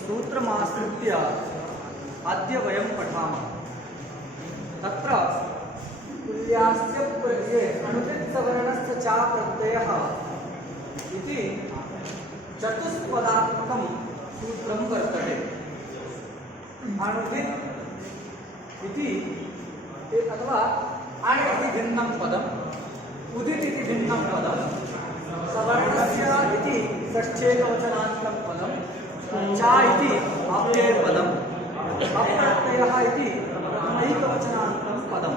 सूत्रमाश्रित्य अद्य वयं पठामः। तत्र तुल्यास्य प्रत्यये अनुदितसवर्णस्य च प्रत्ययः इति चतुष्पदात्मकं सूत्रं वर्तते। अनुदित इति अथवा अण् इति भिन्नं पदम्, उदित इति भिन्नं पदम्, सवर्णस्य इति षष्ठेकवचनान्तं पदम्, चा इति अव्ययपदम्, अप्रत्ययः इति प्रथमैकवचनान्तं पदम्।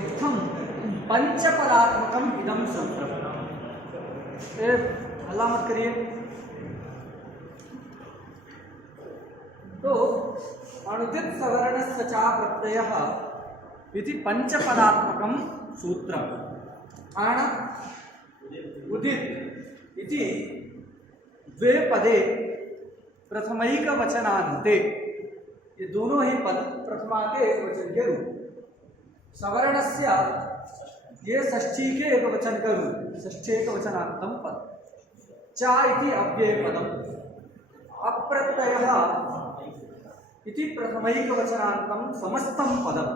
इत्थं पंचपदात्मकम् इदं सूत्रम्। हल्ला मत करिए। तो अनुदित सवर्णस्य च प्रत्ययः इति पंचपदात्मकं सूत्रम्। अण् उदित इति द्वे पदे प्रथमैकवचनान्ते, ये दोनों ही पद प्रथमा के एकवचन के रूप। सवर्णस्य ये षष्ठी के एकवचन का रूप, षष्ठेकवचनान्तं पद। चा इति अव्ययपदम्, अप्रत्ययः इति प्रथमैकवचनान्तं समस्तं पदम्।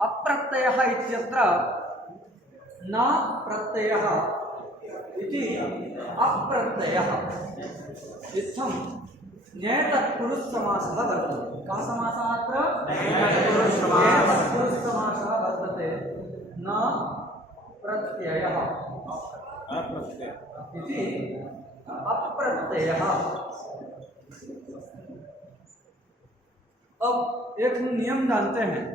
अप्रत्ययः इत्यत्र न प्रत्ययः इति अप्रत्ययः। इत्थं न्येतत्पुरुष समासः वर्तते। का समासः अत्र? न्येतत्पुरुष समासः वर्तते। न प्रत्ययः इति अप्रत्ययः। अब एक नियम जानते हैं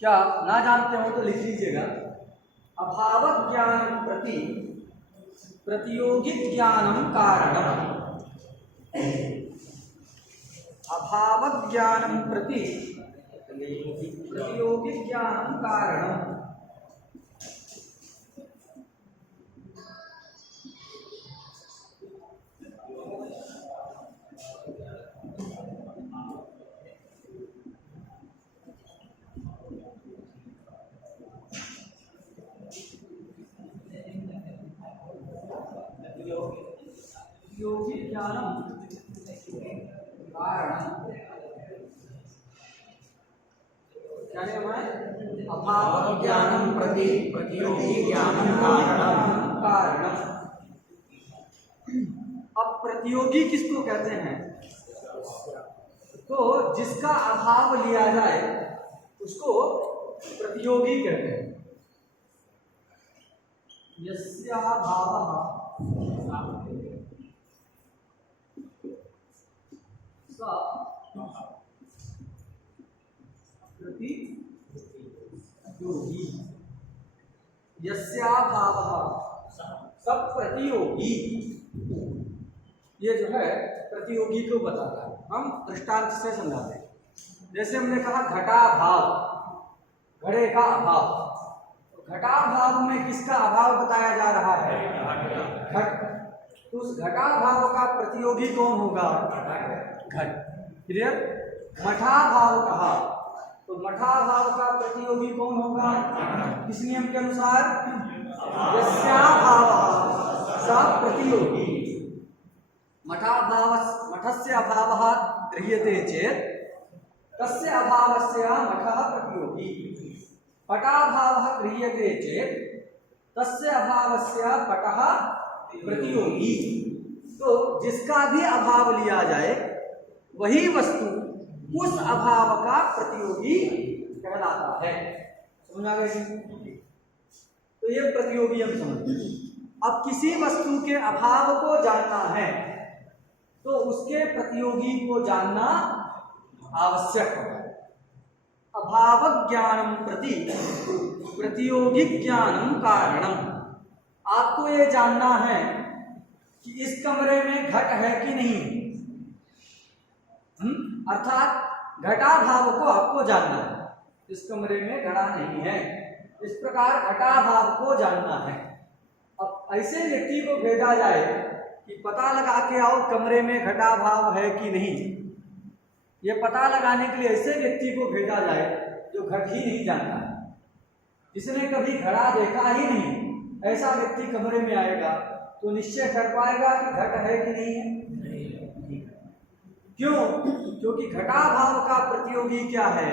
क्या? ना जानते हो तो लिख लीजिएगा। अभाव ज्ञान प्रति प्रतियोगी ज्ञानम कारणम। अभाव ज्ञानम प्रति प्रतियोगी ज्ञानम कारणम। योगी ज्ञानम कारणम क्या नियम है? अभाव ज्ञानम प्रति प्रतियोगी ज्ञानम कारणम। अब प्रतियोगी किसको कहते हैं? तो जिसका अभाव लिया जाए उसको प्रतियोगी कहते हैं। यस्याभावः प्रतियोगी, यस्याभावः सब प्रतियोगी, ये जो है प्रतियोगी को बताता है। हम दृष्टांत से समझाते हैं। जैसे हमने कहा घटाभाव, घड़े का अभाव। तो घटाभाव में किसका अभाव बताया जा रहा है? घट। तो उस घटाभाव का प्रतियोगी कौन होगा? घट। क्लियर? मठाभाव कहा तो मठाभाव का प्रतियोगी कौन होगा? किस नियम के अनुसार? यस्याभावः स प्रतियोगी। मठस्य अभावः गृह्यते चेत् तस्य अभावस्य मठः प्रतियोगी। पटाभावः गृह्यते चेत् तस्य अभावस्य पटः प्रतियोगी। तो जिसका भी अभाव लिया जाए वही वस्तु उस अभाव का प्रतियोगी कहलाता है। समझ आ गई? तो ये प्रतियोगी हम समझते हैं। अब किसी वस्तु के अभाव को जानना है तो उसके प्रतियोगी को जानना आवश्यक है। अभाव ज्ञानम प्रति प्रतियोगी ज्ञानम कारणम। आपको ये जानना है कि इस कमरे में घट है कि नहीं, अर्थात घटाभाव को आपको जानना है। इस कमरे में घड़ा नहीं है, इस प्रकार घटाभाव को जानना है। अब ऐसे व्यक्ति को भेजा जाए कि पता लगा के आओ कमरे में घटाभाव है कि नहीं। ये पता लगाने के लिए ऐसे व्यक्ति को भेजा जाए जो घट ही नहीं जानता है, जिसने कभी घड़ा देखा ही नहीं, ऐसा व्यक्ति कमरे में आएगा तो निश्चय कर पाएगा कि घट है कि नहीं है? क्यों? क्योंकि घटाभाव का प्रतियोगी क्या है?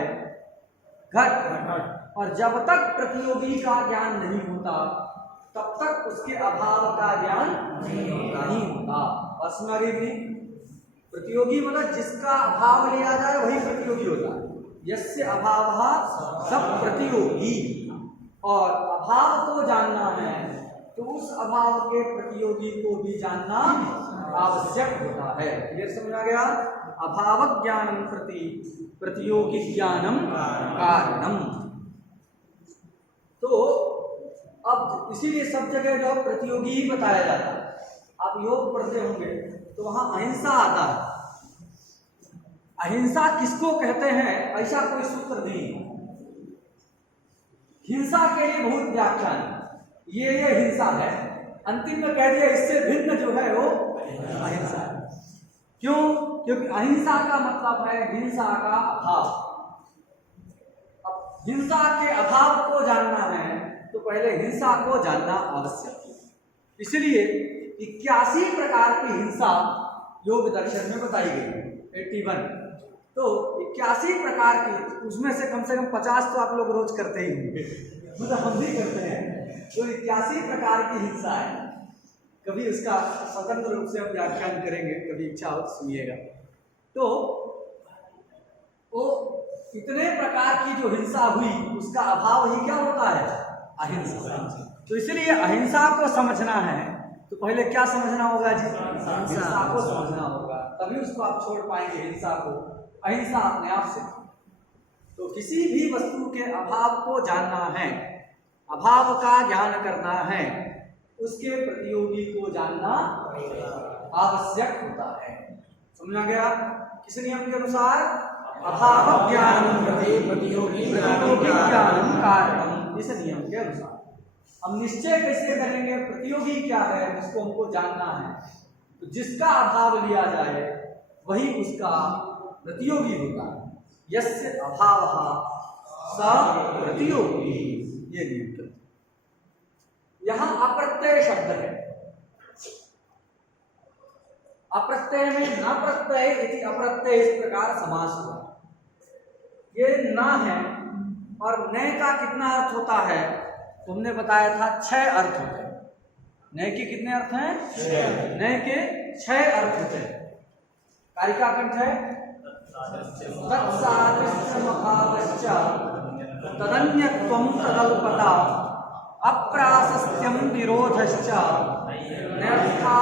घट। और जब तक प्रतियोगी का ज्ञान नहीं होता तब तक उसके अभाव का ज्ञान नहीं होता। प्रतियोगी मतलब जिसका अभाव लिया जाए वही प्रतियोगी होता है। यस्य अभावः सब प्रतियोगी। और अभाव को जानना है तो उस अभाव के प्रतियोगी को भी जानना आवश्यक होता है। ये समझ आ गया? अभाव ज्ञानम प्रति प्रतियोगी ज्ञानम कारणम। तो अब इसीलिए सब जगह जो प्रतियोगी ही बताया जाता है। आप योग पढ़ते होंगे तो वहां अहिंसा आता है। अहिंसा किसको कहते हैं ऐसा कोई सूत्र नहीं है। हिंसा के लिए बहुत व्याख्यान, ये हिंसा है, अंतिम में कह दिया इससे भिन्न जो है वो अहिंसा है। क्यों? क्योंकि अहिंसा का मतलब है हिंसा का अभाव। अब हिंसा के अभाव को जानना है तो पहले हिंसा को जानना आवश्यक है। इसलिए 81 प्रकार की हिंसा योग दर्शन में बताई गई, 81। तो 81 प्रकार की, उसमें से कम 50 तो आप लोग रोज करते ही होंगे, मतलब हम भी करते हैं। तो 81 प्रकार की हिंसा है। कभी उसका स्वतंत्र रूप से हम व्याख्यान करेंगे, कभी इच्छा हो तो सुनिएगा। तो वो इतने प्रकार की जो हिंसा हुई उसका अभाव ही क्या होता है? अहिंसा। तो इसलिए अहिंसा को समझना है तो पहले क्या समझना होगा जी? हिंसा को समझना होगा, तभी उसको आप छोड़ पाएंगे हिंसा को। अहिंसा अपने आप से। तो किसी भी वस्तु के अभाव को जानना है, अभाव का ज्ञान करना है, उसके प्रतियोगी को जानना आवश्यक होता है। समझा गया? किस नियम के अनुसार? अभाव ज्ञान प्रतियोगी ज्ञान कारणम, इस नियम के अनुसार। हम निश्चय कैसे करेंगे प्रतियोगी क्या है जिसको हमको जानना है? तो जिसका अभाव लिया जाए वही उसका प्रतियोगी होता है। यस्य अभावः स प्रतियोगी, ये नियम। यहां अप्रत्यय शब्द है। अप्रत्यय में न प्रत्यय इति अप्रत्यय इस प्रकार समास हुआ। ये न है और न का कितना अर्थ होता है? तुमने बताया था 6 अर्थ होते हैं। न के कितने अर्थ हैं? 6। न के 6 अर्थ होते हैं। कारिका कंठ है तत्सादृश्यमभावश्च तदन्यत्वं तदल्पता अप्राशस्त्यं विरोधश्च नयथा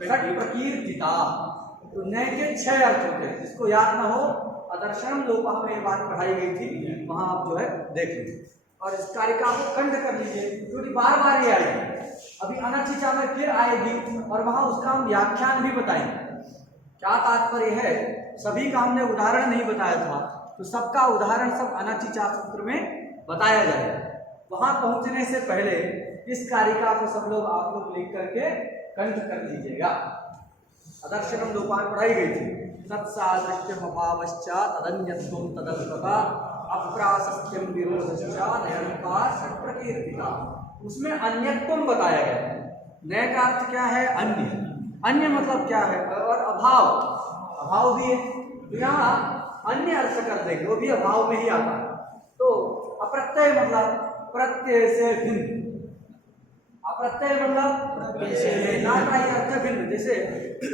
षट्प्रकीर्तिता। तो न के 6 अर्थ होते हैं। जिसको याद ना हो, आदर्शनम लोपः में ये बात पढ़ाई गई थी, वहां आप जो है देख लीजिए और इस कारिका को कंठ कर लीजिए, क्योंकि बार बार ये आएगी। अभी अनचिचा में फिर आएगी और वहां उसका हम व्याख्यान भी बताएंगे। क्या तात्पर्य है? सभी का हमने उदाहरण नहीं बताया था, तो सबका उदाहरण सब अनचिचा सूत्र में बताया जाएगा। वहां पहुंचने से पहले इस कारिका को सब लोग आप लोग लिख करके कंठ कर लीजिएगा। आदर्शनम लोपान पढ़ाई गई थी। तत्सादृश्यमभावश्च तदन्यत्वं तदल्पता अप्राशस्त्यं विरोधश्च नयनता षट्प्रकीर्तिता। उसमें अन्यत्वम बताया गया। नय का अर्थ क्या है? अन्य। अन्य मतलब क्या है? और अभाव, अभाव भी है। यहाँ अन्य अर्थ कर देंगे, वो भी अभाव में ही आता है। तो अप्रत्यय मतलब प्रत्यय से भिन्न। अप्रत्यय मतलब ना का ही अर्थ भिन्न। जैसे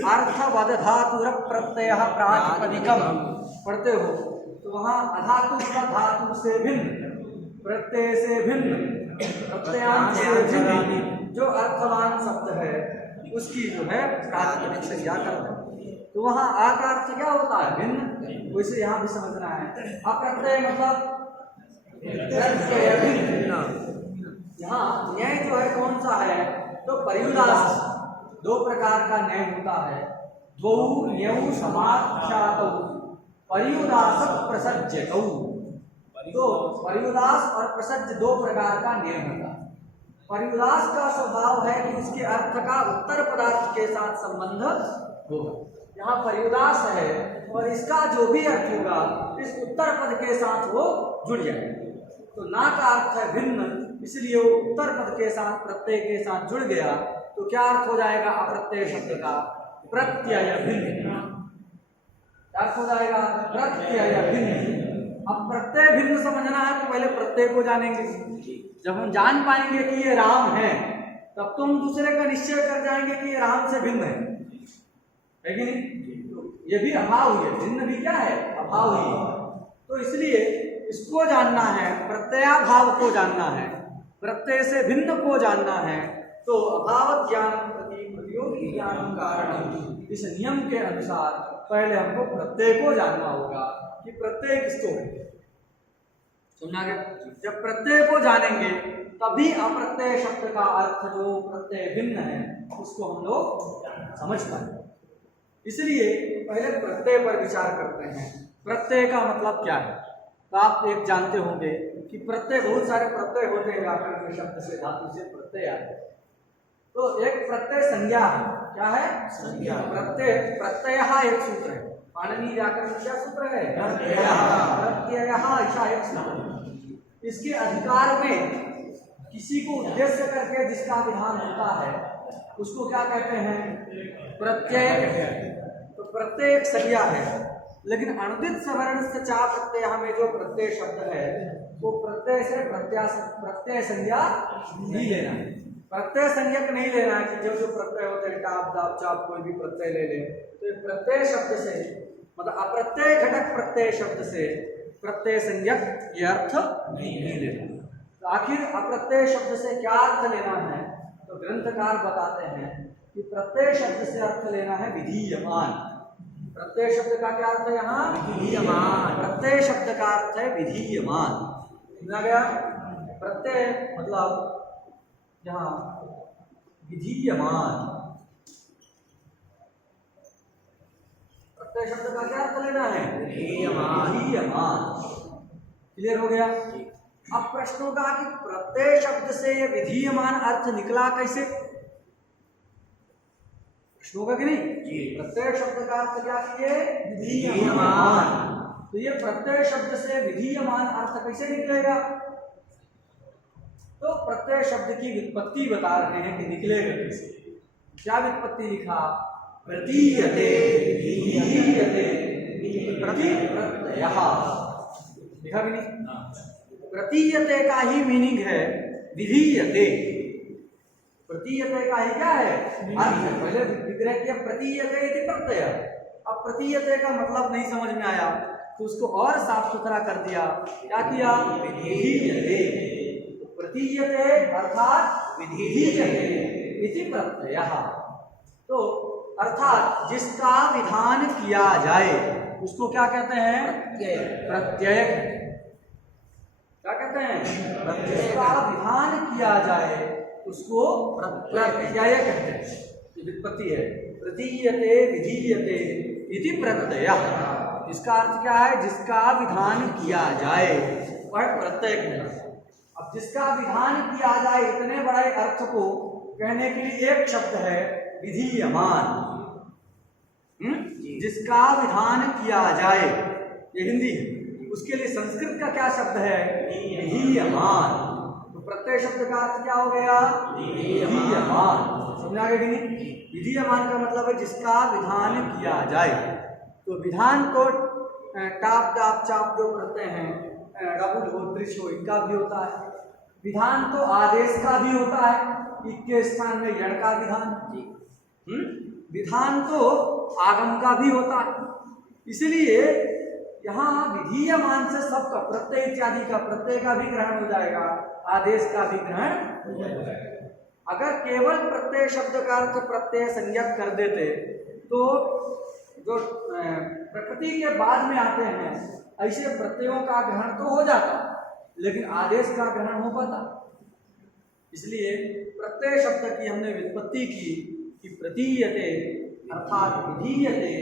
अर्थवद धातुर प्रत्ययः प्रातिपदिकम पढ़ते हो तो वहां अधातु का धातु से भिन्न, प्रत्यय से भिन्न, प्रत्ययांत से भिन्न जो अर्थवान शब्द है उसकी जो है प्रातिपदिक से क्या करते हैं। तो वहां आ का अर्थ क्या होता है? भिन्न। वैसे यहाँ भी समझना है। अप्रत्यय मतलब प्रत्यय भिन्न। यहाँ न्याय जो है कौन सा है? तो पर्युदास। 2 प्रकार का न्याय होता है। द्वौ न्यौ समाख्यातौ पर्युदास प्रसज्यतौ। तो पर्युदास और प्रसज्य दो प्रकार का नियम होता है। पर्युदास का स्वभाव है कि उसके अर्थ का उत्तर पदार्थ के साथ संबंध होगा। यहाँ पर्युदास है और इसका जो भी अर्थ होगा इस उत्तर पद के साथ वो जुड़ जाएगा। तो ना का अर्थ है भिन्न, इसलिए वो उत्तर पद के साथ प्रत्यय के साथ जुड़ गया तो क्या अर्थ हो जाएगा अप्रत्यय शब्द का? प्रत्यय भिन्न। अर्थ हो जाएगा प्रत्यय भिन्न। अब प्रत्यय भिन्न समझना है तो पहले प्रत्यय को जानेंगे। जब हम जान पाएंगे कि ये राम है तब तो हम दूसरे का निश्चय कर जाएंगे कि ये राम से भिन्न है कि नहीं? तो ये भी अभाव ही है, भिन्न भी क्या है? अभाव ही है। तो इसलिए इसको जानना है, प्रत्ययाभाव को जानना है, प्रत्यय से भिन्न को जानना है। तो अभाव ज्ञान प्रति प्रतियोगी ज्ञान कारण, इस नियम के अनुसार पहले हमको प्रत्यय को जानना होगा कि प्रत्यय किसको है। समझा गया? जब प्रत्यय को जानेंगे तभी अप्रत्यय शब्द का अर्थ जो प्रत्यय भिन्न है उसको हम लोग समझ पाएंगे। इसलिए पहले प्रत्यय पर विचार करते हैं। प्रत्यय का मतलब क्या है? तो आप एक जानते होंगे कि प्रत्यय, बहुत सारे प्रत्यय होते हैं व्याकरण के शब्द से, धातु से प्रत्यय आते हैं। तो एक प्रत्यय संज्ञा है। क्या है? संज्ञा। प्रत्यय, प्रत्ययः एक सूत्र है। पाणिनि व्याकरण क्या सूत्र है? प्रत्ययः ऐसा एक सूत्र है। इसके अधिकार में किसी को उद्देश्य करके जिसका विधान होता है उसको क्या कहते हैं? प्रत्यय कहते हैं। तो प्रत्यय एक संज्ञा है, लेकिन अनुदित सवर्ण से चा प्रत्यय में जो प्रत्यय शब्द है वो प्रत्यय से प्रत्यय संज्ञा नहीं लेना है। प्रत्यय संज्ञक नहीं लेना है कि जो जो प्रत्यय होते हैं टाप दाप चाप कोई भी प्रत्यय ले ले। तो प्रत्यय शब्द से मतलब अप्रत्यय घटक प्रत्यय शब्द से प्रत्यय संज्ञक ये अर्थ नहीं लेना। तो आखिर अप्रत्यय शब्द से क्या अर्थ लेना है? तो ग्रंथकार बताते हैं कि प्रत्यय शब्द से अर्थ लेना है विधीयमान। प्रत्यय शब्द का क्या अर्थ है यहाँ? विधीयमान। प्रत्यय शब्द का अर्थ है विधीयमान। समझा गया? प्रत्यय मतलब यहाँ विधीयमान। प्रत्यय शब्द का क्या अर्थ लेना है? विधीयमान। क्लियर हो गया? अब प्रश्न होगा कि प्रत्यय शब्द से ये विधीयमान अर्थ निकला कैसे? प्रश्न होगा कि नहीं? प्रत्यय शब्द का अर्थ क्या किए? विधीयमान। तो ये प्रत्यय शब्द से विधीयमान अर्थ कैसे निकलेगा? तो प्रत्यय शब्द की व्युत्पत्ति बता रहे हैं कि निकलेगा कैसे। क्या व्युत्पत्ति लिखा? प्रतीयते विधीयते प्रति प्रत्ययः। लिखा भी नहीं? प्रतीयते का ही मीनिंग है विधीयते। प्रतीयते का ही क्या है? अर्थ। पहले विग्रह किया प्रतीयते इति प्रत्यय। अब प्रतीयते का मतलब नहीं समझ में आया तो उसको और साफ सुथरा कर दिया। क्या किया? विधीयते। प्रतीयते अर्थात विधीयते इति प्रत्ययः। तो अर्थात जिसका विधान किया जाए उसको क्या कहते हैं? प्रत्यय। क्या कहते हैं? जिसका विधान किया जाए उसको प्रत्यय कहते हैं। ये व्युत्पत्ति है। प्रतीयते विधीयते इति प्रत्ययः। इसका अर्थ क्या है? जिसका विधान किया जाए वह प्रत्यय कहलाता है। अब जिसका विधान किया जाए इतने बड़े अर्थ को कहने के लिए एक शब्द है विधीयमान। जिसका विधान किया जाए ये हिंदी है। उसके लिए संस्कृत का क्या शब्द है? विधीयमान। तो प्रत्यय शब्द का अर्थ क्या हो गया? विधीयमान। समझा गया कि नहीं? विधीयमान का मतलब है जिसका विधान किया जाए। तो विधान तो टाप डाप चाप जो करते हैं, डबुल हो दृश्य हो, इनका भी होता है। विधान तो आदेश का भी होता है, इसके स्थान में यण का विधान। विधान तो आगम का भी होता है। इसलिए यहाँ विधीयमान से सबका प्रत्यय इत्यादि का प्रत्यय का भी ग्रहण हो जाएगा, आदेश का भी ग्रहण हो जाएगा। अगर केवल प्रत्यय शब्द का अर्थ प्रत्यय संज्ञक कर देते तो जो प्रकृति के बाद में आते हैं ऐसे प्रत्ययों का ग्रहण तो हो जाता, लेकिन आदेश का ग्रहण हो पाता। इसलिए प्रत्यय शब्द की हमने व्युत्पत्ति की कि प्रतीयते अर्थात विधीयते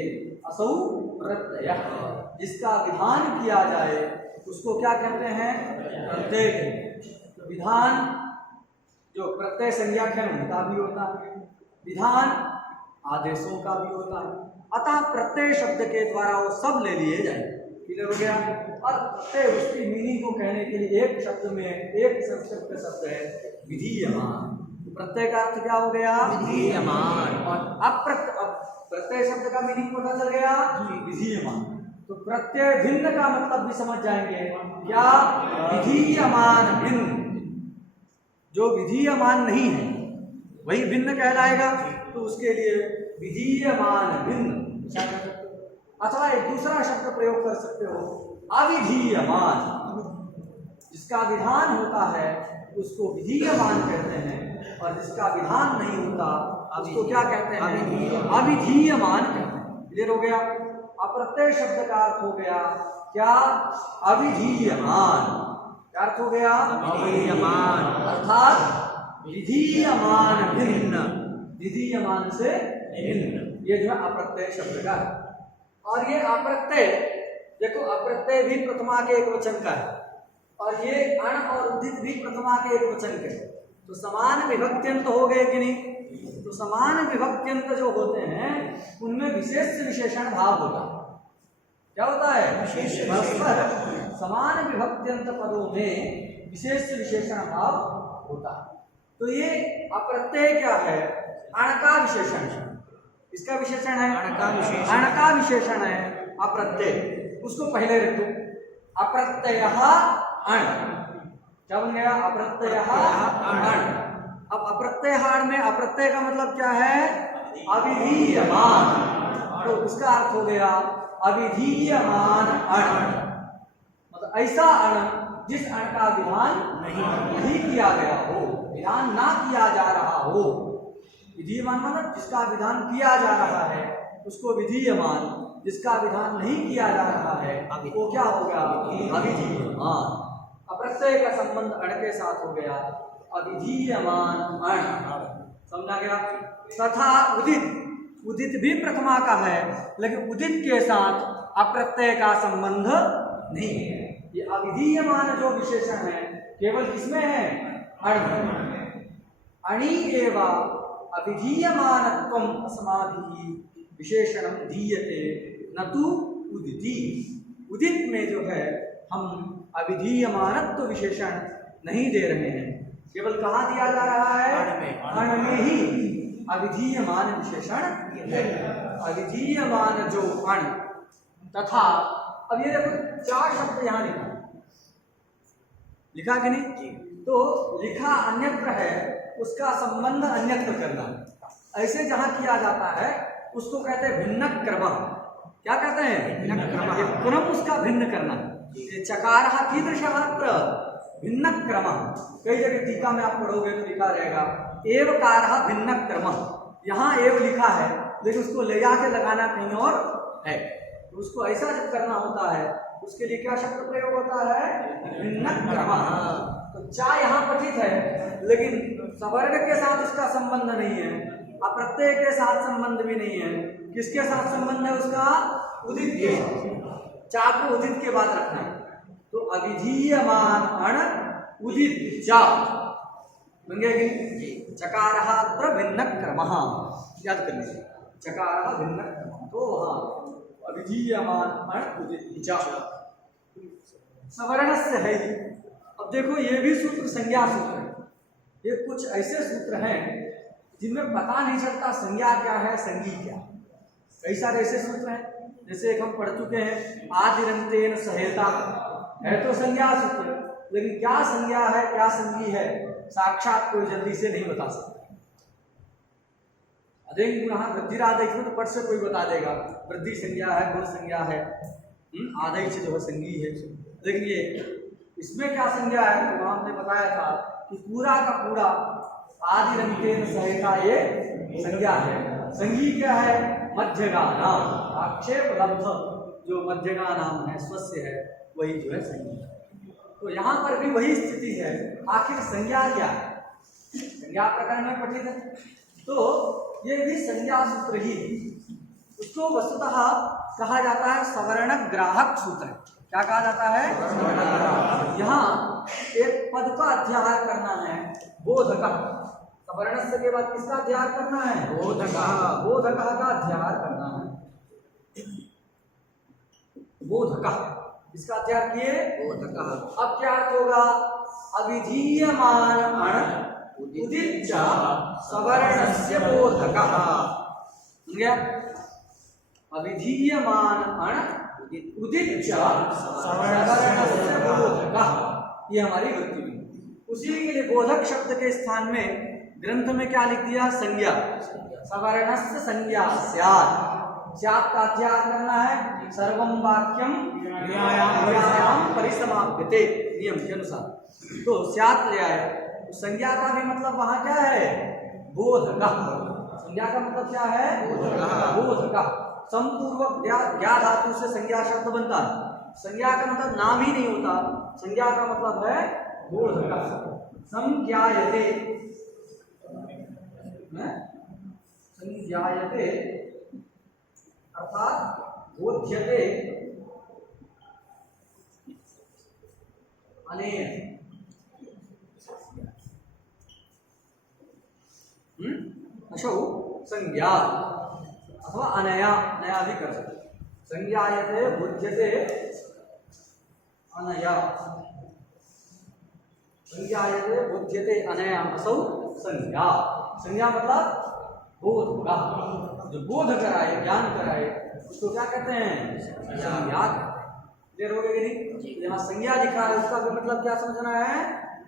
असौ प्रत्ययः। जिसका विधान किया जाए उसको क्या कहते हैं? प्रत्यय। तो विधान जो प्रत्यय संज्ञक है उनका भी होता है, विधान आदेशों का भी होता है। अतः प्रत्यय शब्द के द्वारा वो सब ले लिए जाएंगे। क्लियर हो गया? और प्रत्यय उसकी मीनिंग को कहने के लिए एक शब्द में एक संस्कृत का शब्द है विधीयमान। प्रत्यय का अर्थ क्या हो गया? विधीयमान। और प्रत्यय शब्द का मीनिंग पता चल गया, विधीयमान। तो प्रत्यय भिन्न का मतलब भी समझ जाएंगे क्या? विधीयमान भिन्न। जो विधीयमान नहीं है वही भिन्न कहलाएगा, तो उसके लिए विधीयमान भिन्न। अथवा एक दूसरा शब्द प्रयोग कर सकते हो, अविधीयमान। जिसका विधान होता है उसको विधीयमान कहते हैं, और जिसका विधान नहीं होता उसको क्या कहते हैं? अविधीयमान कहते हैं। क्लियर हो गया? अप्रत्यय शब्द का अर्थ हो गया क्या? अविधीयमान। क्या अर्थ हो गया? अविधीयमान अर्थात विधीयमान भिन्न, विधीयमान से भिन्न। ये जो है अप्रत्यय शब्द का है। और ये अप्रत्यय देखो, अप्रत्यय भी प्रथमा के एक वचन का है, और ये अण और उदित भी प्रथमा के एक वचन के। तो समान विभक्त्यंत हो गए कि नहीं? तो समान विभक्त्यंत जो होते हैं उनमें विशेष विशेषण भाव होता है। क्या होता है? परस्पर समान विभक्त्यंत पदों में विशेष विशेषण भाव होता है। तो ये अप्रत्यय क्या है? अण का विशेषण है। इसका विशेषण है अण का विशेषण है अप्रत्यय। उसको पहले रख दो, अप्रत्यय अण। क्या बन गया? अप्रत्यय अण। अब अप्रत्यय अण में अप्रत्यय का मतलब क्या है? अविधीयमान। तो उसका अर्थ हो गया अविधीयमान अण। मतलब ऐसा अण जिस अण का विधान नहीं किया गया हो, विधान ना किया जा रहा हो। विधीयमान मतलब जिसका विधान किया जा रहा है उसको विधीयमान, जिसका विधान नहीं किया जा रहा है वो क्या होगा? अविधीयमान। अप्रत्यय का संबंध अण के साथ हो गया, अविधीयमान अण। समझा गया? तथा उदित, उदित भी प्रथमा का है, लेकिन उदित के साथ अप्रत्यय का संबंध नहीं है। ये अविधीयमान जो विशेषण है केवल किसमें है? अण में। अणि एवं अविधीयमानत्वम अस्माभिः विशेषणम दीयते न तु उदिति। उदित में जो है हम अविधीयमानत्व विशेषण नहीं दे रहे हैं, केवल कहाँ दिया जा रहा है? अण में ही अविधीयमान विशेषण है। अविधीयमान जो अण तथा, अब ये देखो 4 शब्द यहाँ लिखा कि नहीं? तो लिखा अन्यत्र है, उसका संबंध अन्यत्र करना। ऐसे जहां किया जाता है उसको कहते हैं भिन्न क्रम। क्या कहते हैं? भिन्न क्रम। क्रम उसका भिन्न करना। चकारः कीदृशः? भिन्न क्रम। कई जगह टीका में आप पढ़ोगे तो लिखा रहेगा एवकारः भिन्न क्रम। यहाँ एव लिखा है लेकिन उसको ले जाके लगाना कहीं और है। तो उसको ऐसा जब करना होता है उसके लिए क्या शब्द प्रयोग होता है? भिन्न क्रम। तो चा यहाँ पठित है लेकिन सवर्ण के साथ उसका संबंध नहीं है, अप्रत्यय के साथ संबंध भी नहीं है। किसके साथ संबंध है उसका? उदित के। चा को उदित के बाद रखना है। तो अविधीयमान अण उदित चा बन गया कि चकारः अत्र भिन्न क्रमः। याद कर लीजिए, चकारः भिन्न क्रमः। तो वहाँ अविधीयमान अण उदित चा सवर्ण से है। अब देखो ये भी सूत्र संज्ञा सूत्र है। ये कुछ ऐसे सूत्र हैं जिनमें पता नहीं चलता संज्ञा क्या है, संज्ञी क्या। कई सारे ऐसे सूत्र हैं, जैसे एक हम पढ़ चुके हैं आदिरंतेन सहेता, है तो संज्ञा सूत्र, लेकिन क्या संज्ञा है क्या संज्ञी है साक्षात कोई जल्दी से नहीं बता सकता। अधिक गुणः वृद्धिरादेश में तो पट से कोई बता देगा, वृद्धि संज्ञा है, गुण संज्ञा है, आदेश जो है संज्ञी है। लेकिन ये इसमें क्या संज्ञा है? तो हमने बताया था कि पूरा का पूरा आदिरंतेन सहेता ये संज्ञा है। संज्ञी क्या है? मध्यगा नाम, आक्षेप लब्ध जो मध्यगा नाम है, स्वस्य है, वही जो है संज्ञा। तो यहाँ पर भी वही स्थिति है। आखिर संज्ञा क्या है? संज्ञा प्रकरण में पठित है, तो ये भी संज्ञा सूत्र ही है। उसको वस्तुतः कहा जाता है सवर्ण ग्राहक सूत्र। क्या कहा जाता है? यहाँ एक पद का अध्याहार करना है, बोधकः। सवर्णस्य के बाद किसका अध्याहार करना है? बोधकः। बोधकः का अध्याहार करना है, बोधकः। इसका अध्याहार किए, बोधकः। अब क्या अर्थ होगा? अविधीयमान अण उदित च सवर्णस्य बोधकः। समझ गया? अविधीयमान अण उदित च सवर्णस्य बोधकः, ये हमारी वृत्ति में। उसी के लिए बोधक शब्द के स्थान में ग्रंथ में क्या लिख दिया? संज्ञा। सवर्णस्य संज्ञा स्यात्। स्यात् का अध्याहार करना है, सर्वं वाक्यम न्यायाम परिसमाप्यते, नियम के अनुसार। तो स्यात् ले आए, तो संज्ञा का भी मतलब वहां क्या है? बोधकः। संज्ञा का मतलब क्या है? बोधकः। समपूर्वक ज्ञा धातु से संज्ञा शब्द बनता है। संज्ञा का मतलब नाम ही नहीं होता, संज्ञा का मतलब है बोधकः। संज्ञायते, संज्ञायते अर्थात बोध्यते अनेन। अशौ संज्ञा अथवा अनया, नया भी कर सकते। संज्ञायते बोध्यते अनया, संज्ञायते बोध्यते अनया असौ संज्ञा। संज्ञा मतलब बोध का, जो बोध कराए, ज्ञान कराए, उसको क्या कहते हैं? संज्ञा। क्लियर हो गया कि नहीं? यहाँ संज्ञा लिखा है, उसका भी मतलब क्या समझना है?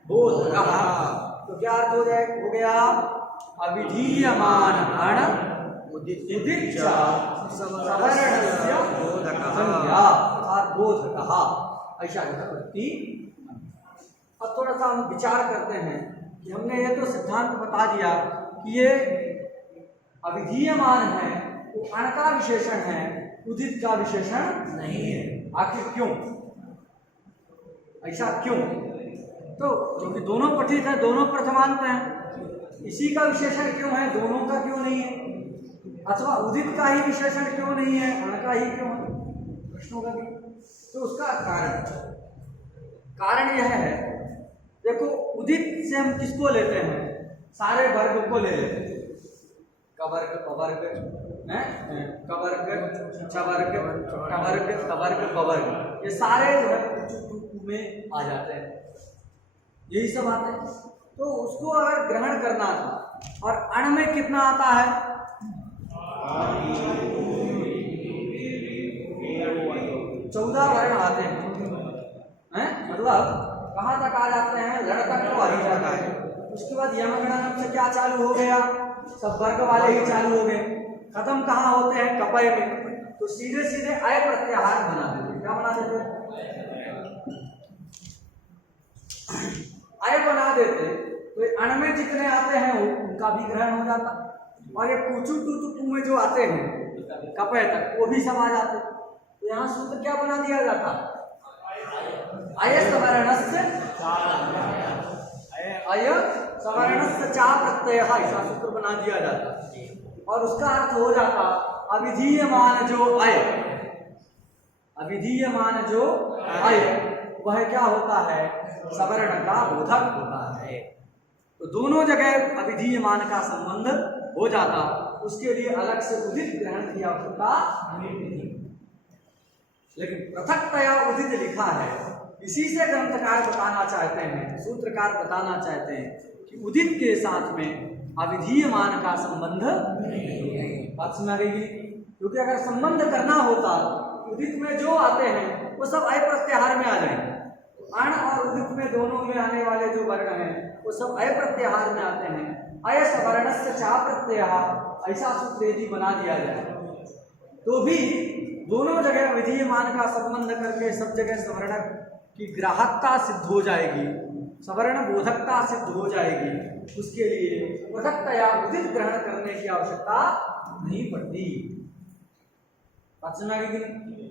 बोध का। तो क्या अर्थ हो गया? अविधीयमान अण उदित च सवर्णस्य संज्ञा अर्थात बोधकः, ऐसा वृत्ति। अब थोड़ा सा हम विचार करते हैं कि हमने ये तो सिद्धांत बता दिया कि ये अविधीयमान है, वो अण का विशेषण है, उदित का विशेषण नहीं है। आखिर क्यों? ऐसा क्यों? तो क्योंकि दोनों पठित है, दोनों प्रथमांत हैं, इसी का विशेषण क्यों है, दोनों का क्यों नहीं है? अथवा उदित का ही विशेषण क्यों नहीं है, अण का ही क्यों है? प्रश्नों का भी। तो उसका कारण यह है, देखो उदित से हम किसको लेते हैं? सारे वर्ग को ले लेते हैं। कवर्ग, पवर्ग, कवर्ग, चवर्ग, कवर्ग, तवर्ग, पवर्ग, ये सारे जो है में आ जाते हैं, यही सब आते हैं। तो उसको अगर ग्रहण करना था, और अण में कितना आता है? 14 वर्ण आते हैं, मतलब कहाँ तक आ जाते हैं? लड़ तक तो आ ही जाता है। उसके बाद यमगणन से क्या चालू हो गया? सब वर्ग वाले ही चालू हो गए। खत्म कहाँ होते हैं? कपय में। तो सीधे सीधे अय प्रत्याहार बना देते। क्या बना देते? अय बना देते, तो अण में जितने आते हैं उनका भी ग्रहण हो जाता, और ये कुचु टू में जो आते हैं कपय तक, वो भी सब आ जाते। तो यहाँ सूत्र क्या बना दिया जाता? अय सवर्णस्य, अय सवर्णस्य चा प्रत्ययः, ऐसा सूत्र बना दिया जाता, और उसका अर्थ हो जाता अविधीयमान जो अय, अविधीयमान जो अय, वह क्या होता है? सवर्ण का बोधक होता है। तो दोनों जगह अविधीयमान का संबंध हो जाता, उसके लिए अलग से उदित ग्रहण की आवश्यकता नहीं। लेकिन पृथक्तया उदित लिखा है, इसी से ग्रंथकार बताना चाहते हैं, सूत्रकार बताना चाहते हैं कि उदित के साथ में अविधीयमान का संबंध नहीं। बात समझ आ गई? क्योंकि अगर संबंध करना होता, उदित में जो आते हैं वो सब अय प्रत्याहार में आ जाएंगे। अण और उदित में दोनों में आने वाले जो वर्ण हैं वो सब अय प्रत्याहार में आते हैं। अय सवर्णस्य चा प्रत्ययः, ऐसा सूत्र यदि बना दिया जाए तो भी दोनों जगह विधीयमान का संबंध करके सब जगह सवर्ण की ग्राहकता सिद्ध हो जाएगी, सवर्ण बोधकता सिद्ध हो जाएगी। उसके लिए पृथक्तया उदित ग्रहण करने की आवश्यकता नहीं पड़ती।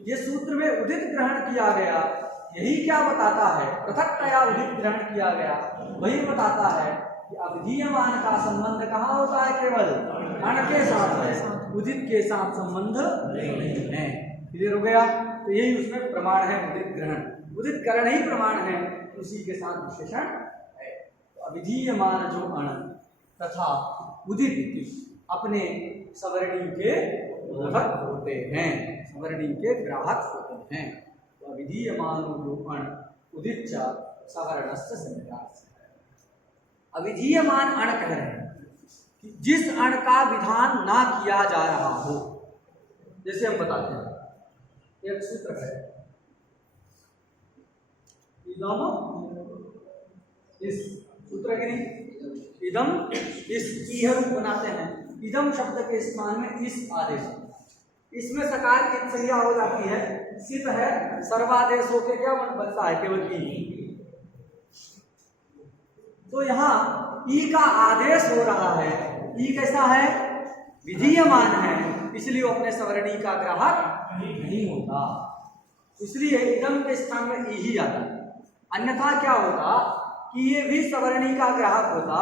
ये सूत्र में उदित ग्रहण किया गया, यही क्या बताता है? पृथक्तया उदित ग्रहण किया गया वही बताता है कि अविधीयमान का संबंध कहाँ होता है? केवल अण के साथ है, उदित के साथ संबंध नहीं है। क्लियर हो गया? तो यही उसमें प्रमाण है उदित ग्रहण। उदित ग्रहण ही प्रमाण है, उसी के साथ विशेषण है। तो अविधीयमान जो अण तथा उदित अपने सवर्णी के बोधक होते हैं, सवर्णी के ग्राहक होते हैं। तो अविधीयमान जो अण उदित सवर्णस्य संज्ञात्। अविधीयमान अण कह रहे हैं कि जिस अण का विधान ना किया जा रहा हो। जैसे हम बताते हैं, एक सूत्र है, इदम इस सूत्र के नहीं, इदम इस ईह रूप बनाते हैं। इदम शब्द के स्थान में इस आदेश, इसमें सकार की संज्ञा हो जाती है, सिद्ध है, सर्वादेश होके क्या बनता है, केवल ई। तो यहाँ ई का आदेश हो रहा है, ई कैसा है, विधीयमान है, इसलिए वो अपने सवर्णी का ग्राहक नहीं होगा, इसलिए इदम के स्थान में ई ही आता है। अन्यथा क्या होगा कि ये भी सवर्णी का ग्राहक होता।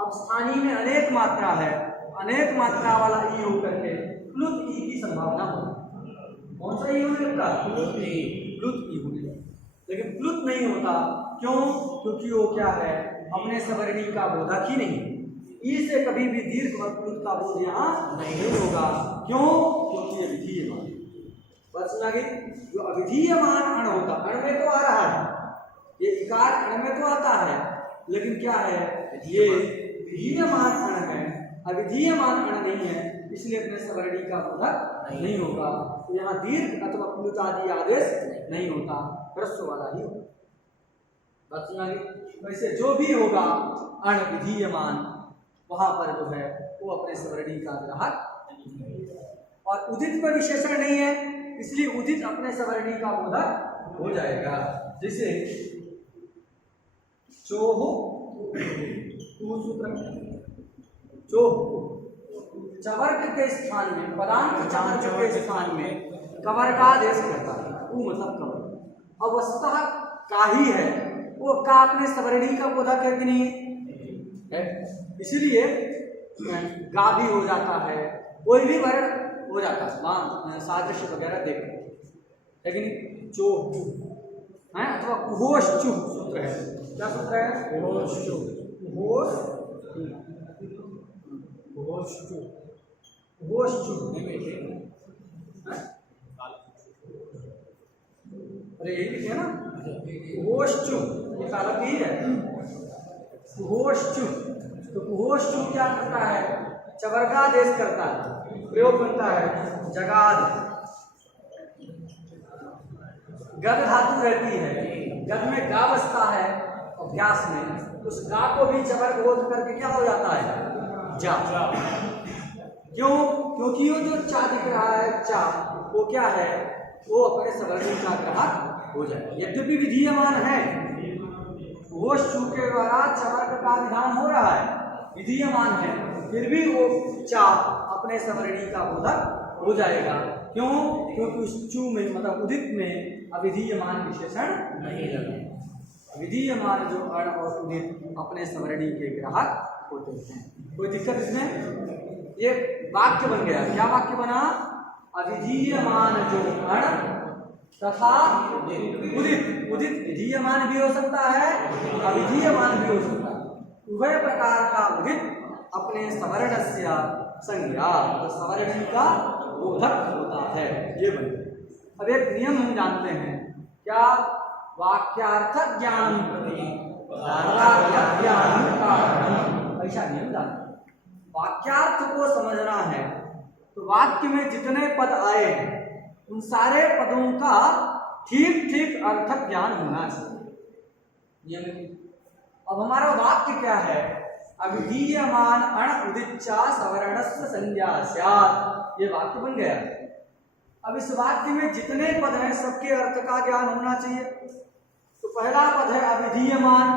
अब स्थानीय में अनेक मात्रा है, अनेक मात्रा वाला ई होकर के प्लुत ई की संभावना होगी। कौन सा ई होने लगता है, प्लुत ई होने लगता, लेकिन प्लुत नहीं होता। क्यों? क्योंकि वो क्या है, अपने सवर्णी का बोधक ही नहीं। ई से कभी भी दीर्घ और प्लुत का बोध यहाँ नहीं होगा। क्यों? क्योंकि ये विधीयमान। बात सुना गई? जो अविधीयमान अण होता, अण में तो आ रहा है, ये इकार अण में तो आता है, लेकिन क्या है, ये विधीयमान अण है, अविधीयमान अण नहीं है, इसलिए अपने सवर्णी का बोधक नहीं होगा। तो यहाँ दीर्घ अथवा प्लुत आदि आदेश नहीं होता, ह्रस्व वाला ही होगा। बात सुना गई? वैसे जो भी होगा अण विधीयमान, वहां पर जो है वो अपने सवर्णी का ग्राहक। और उदित पर विशेषण नहीं है, इसलिए उदित अपने सवर्णी का बोधक हो जाएगा। जैसे चोह सूत्र, चोह चवर्ग के स्थान में, पदांत चवर्ग के स्थान में कवर का आदेश करता है। वो मतलब कवर अवस्था का ही है, वो का अपने सवर्णी का बोधक है कि नहीं है, इसीलिए गा भी हो जाता है, कोई भी वर्ण हो जाता है, वहां सादृश्य वगैरह देख, लेकिन चो है अथवा कुहोश्चु सूत्र है। क्या सूत्र है? कुहोश्चु, कुहोश्चु, कुहोश्चु। अरे यही लिखे ना, कुहोश्चु, ये कालक ही है, कुहोश्चु। तो कुहोश्चु क्या करता है, चवर्गादेश करता है, प्रयोग बनता है जगाद। गद धातु रहती है, गद में गा बसता है, अभ्यास में उस गा को भी चवर्ग बोध करके क्या हो जाता है, जा। क्यों? क्योंकि वो जो चा दिख रहा है, चा, वो क्या है, वो अपने सवर्णी का ग्राहक हो जाए। यद्यपि विधीयमान है, वो शु के द्वारा चवर्ग का विधान हो रहा है, विधीयमान है, फिर भी वो चा अपने सवर्णी का बोधक हो जाएगा। क्यों? क्योंकि उस चू में मतलब उदित में अविधीयमान विशेषण नहीं लगा। विधीयमान जो अण और उदित अपने सवर्णी के ग्राहक होते हैं। कोई दिक्कत इसमें? ये वाक्य बन गया। क्या वाक्य बना? अविधीयमान जो अण तथा उदित, उदित विधीयमान भी हो सकता है, अविधीयमान भी हो सकता है। उभय प्रकार का उदित अपने सवर्णस्य संज्ञा, तो सवर्णी का बोधक होता है। ये बन गया। अब एक नियम हम जानते हैं, क्या? वाक्यार्थ ज्ञान ऐसा नियम जानते हैं। वाक्यार्थ को समझना है तो वाक्य में जितने पद आए उन सारे पदों का ठीक ठीक अर्थ ज्ञान होना चाहिए। अब हमारा वाक्य क्या है? अविधीयमान अण उदिच्चा सवर्णस्य संज्ञा स्यात्, ये वाक्य बन गया। अब इस वाक्य में जितने पद हैं सबके अर्थ का ज्ञान होना चाहिए। तो पहला पद है अविधीयमान,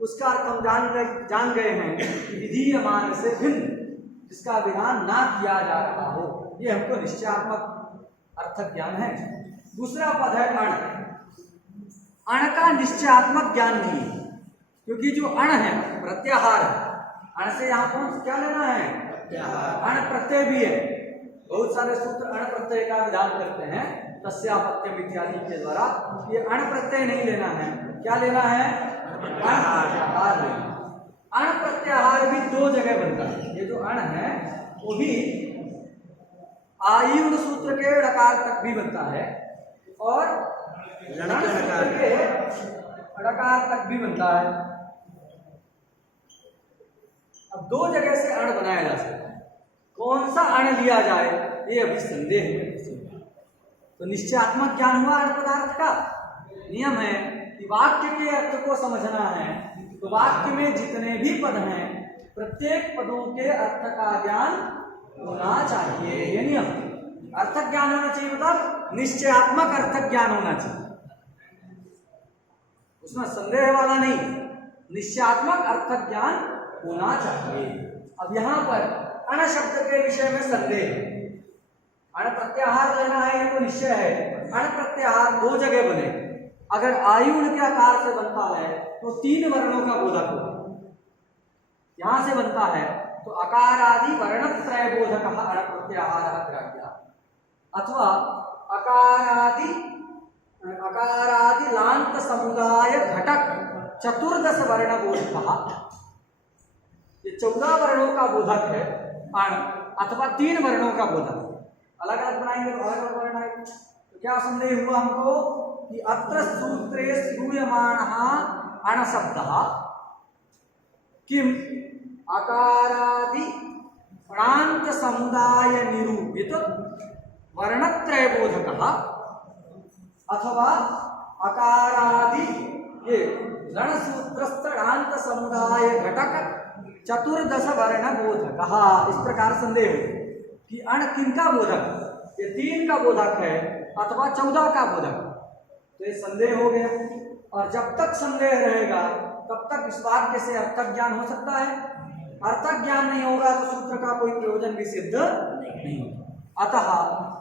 उसका अर्थ हम जान गए हैं कि विधीयमान से भिन्न, जिसका विधान ना किया जा रहा हो, ये हमको निश्चयात्मक अर्थ ज्ञान है। दूसरा पद है अण। अण का निश्चयात्मक ज्ञान नहीं, क्योंकि जो अण है प्रत्याहार है। अण से यहाँ कौन क्या लेना है? अण प्रत्यय भी है। बहुत सारे सूत्र अण प्रत्यय का विधान करते हैं, तस्यापत्यम इत्यादि के द्वारा ये अण प्रत्यय नहीं लेना है। क्या लेना है? अण प्रत्याहार लेना। अण प्रत्याहार भी दो जगह बनता है। ये जो अण है वो भी आयुण सूत्र के ड़कार तक भी बनता है और रण सूत्र के ड़कार तक भी बनता है। अब दो जगह से अण बनाया जा सकता है। कौन सा अण लिया जाए ये अभी संदेह है। तो निश्चयात्मक ज्ञान हुआ अण पदार्थ का। नियम है कि वाक्य के अर्थ को समझना है तो वाक्य में जितने भी पद हैं प्रत्येक पदों के अर्थ का ज्ञान होना चाहिए। ये नियम। अर्थ ज्ञान होना चाहिए मतलब निश्चयात्मक अर्थ ज्ञान होना चाहिए, उसमें संदेह वाला नहीं, निश्चयात्मक अर्थ ज्ञान होना चाहिए। अब यहां पर अण शब्द के विषय में संदेह है। अण प्रत्याहार लेना है ये तो निश्चय है। अण प्रत्याहार दो जगह बने। अगर आयुण के आकार से बनता है तो तीन वर्णों का बोधक होगा। यहां से बनता है तो अकार आदि वर्णत्रय बोधक अण प्रत्याहार ग्राह्य, अथवा अकारादि लांत समुदाय घटक चतुर्दश वर्ण बोधक, ये 14 वर्णों का बोधक है अण, अथवा 3 वर्णों का बोधक। अलग अलग बनाएंगे तो अलग अलग वर्ण आएंगे। तो क्या संदेह हुआ हमको कि अत्र सूत्रे श्रूयमाणः अण शब्दः किम अकारादि प्रांत समुदाय निरूपित वर्णत्रय बोधकः अथवा अकारादि ये रणसूत्रस्थ णांत समुदाय घटक चतुर्दश वर्ण बोधकः। इस प्रकार संदेह है कि अण किनका बोधक, ये 3 का बोधक है अथवा 14 का बोधक। तो ये संदेह हो गया। और जब तक संदेह रहेगा तब तक इस वाक्य से अर्थ ज्ञान हो सकता है। अर्थ ज्ञान नहीं होगा तो सूत्र का कोई प्रयोजन भी सिद्ध नहीं होगा। अतः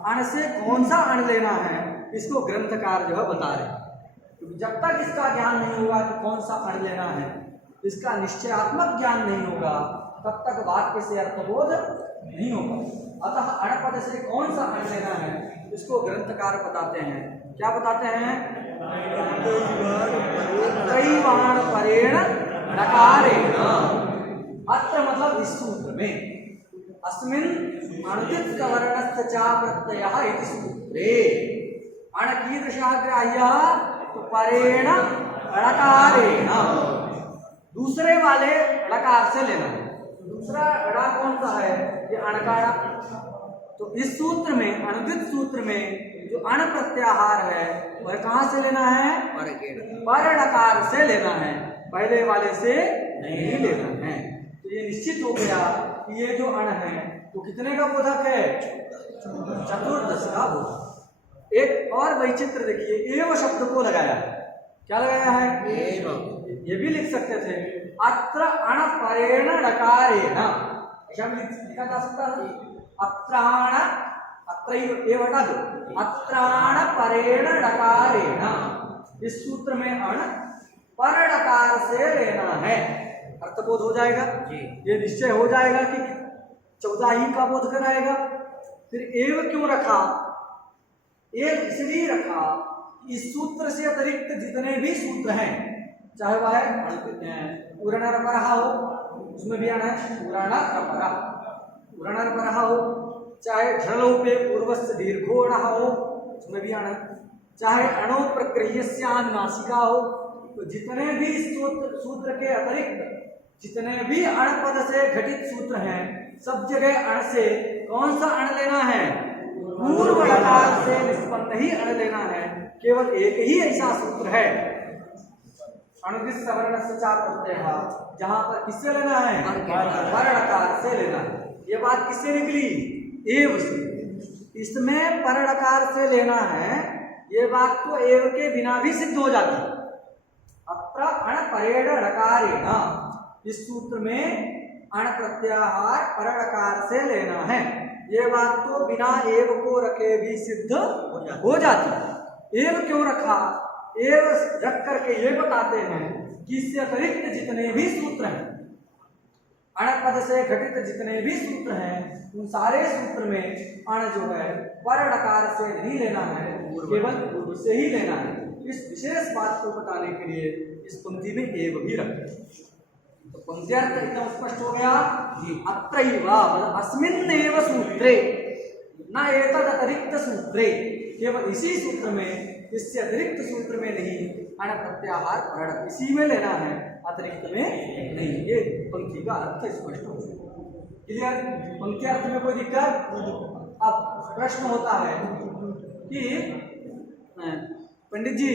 अण से कौन सा अण लेना है इसको ग्रंथकार जो है बता रहे, क्योंकि जब तक इसका ज्ञान नहीं होगा कि कौन सा अण लेना है, इसका निश्चयात्मक ज्ञान नहीं होगा, तब तक वाक्य से अर्थबोध नहीं होगा। अतः अण पद से कौन सा अण लेना है इसको ग्रंथकार बताते हैं। क्या बताते हैं? त्रैवाण परेण णकारेण। अत्र मतलब इस सूत्र में, अस्मिन् अणुदित वर्णस्य च प्रत्ययः इति सूत्रे अण कीदृशः ग्राह्यः तो परेण णकारेण, दूसरे वाले णकार से लेना है। दूसरा ण कौन सा है? ये अणकारा। तो इस सूत्र में, अणुदित सूत्र में जो अण प्रत्याहार है वह कहां से लेना है? पर णकार से लेना है, पहले वाले से नहीं लेना है। तो ये निश्चित हो गया कि ये जो अण है वो कितने का बोधक है? चतुर्दश का बोधक। एक और वैचित्र देखिए, एव शब्द को लगाया है। क्या लगाया है? एव। ये भी लिख सकते थे अत्र अण परेण णकारेण, ऐसा भी लिखा जा सकता है। अत्राण, अत्रैव एव हटा दो, अत्राण परेण णकारेण। इस सूत्र में अण पर णकार से लेना है, अर्थबोध हो जाएगा। ये निश्चय हो जाएगा कि 14 ही का बोध कराएगा। फिर एव क्यों रखा? एव इसलिए रखा इस सूत्र से अतिरिक्त जितने भी सूत्र हैं, चाहे वह उरणरपरः हो, उसमें भी आना है उरणरपरः, उरणरपरः हो, चाहे ढलोपे पूर्वस्य दीर्घोणः हो, उसमें भी आना है, चाहे अणो प्रगृह्यस्यानुनासिका हो। तो जितने भी सूत्र के अतिरिक्त जितने भी अण पद से घटित सूत्र हैं, सब जगह अण से कौन सा अण लेना है? पूर्व णकार से निष्पन्न ही अण लेना है। केवल एक ही ऐसा सूत्र है अणुदित सवर्णस्य च प्रत्ययः, जहां पर किससे लेना है? पर णकार से लेना है। ये बात किससे निकली? एव से। इसमें पर णकार से लेना है, ये बात तो एव के बिना भी सिद्ध हो जाती है। अत्र अण परेण णकारेण, इस सूत्र में अण प्रत्याहार पर णकार से लेना है, ये बात तो बिना एव को रखे भी सिद्ध हो जाती है। एव क्यों रखा? एव रख करके ये बताते हैं कि इससे अतिरिक्त जितने भी सूत्र हैं, अण पद से घटित जितने भी सूत्र हैं, उन सारे सूत्र में अण जो है पर णकार से नहीं लेना है। केवल पूर्व से ही लेना है। इस विशेष बात को बताने के लिए इस पंक्ति में एव भी रखें। तो पंक्त्यार्थ एकदम स्पष्ट हो गया जी। अत्रैव अस्मिन्नेव सूत्रे न एतद् अतिरिक्त सूत्रे, केवल इसी सूत्र में, इससे अतिरिक्त सूत्र में नहीं, अण प्रत्याहार परण इसी में लेना है, अतिरिक्त में नहीं। ये पंक्ति का अर्थ स्पष्ट हो गया। क्लियर? पंक्त्यार्थ में कोई दिक्कत? अब प्रश्न होता है कि पंडित जी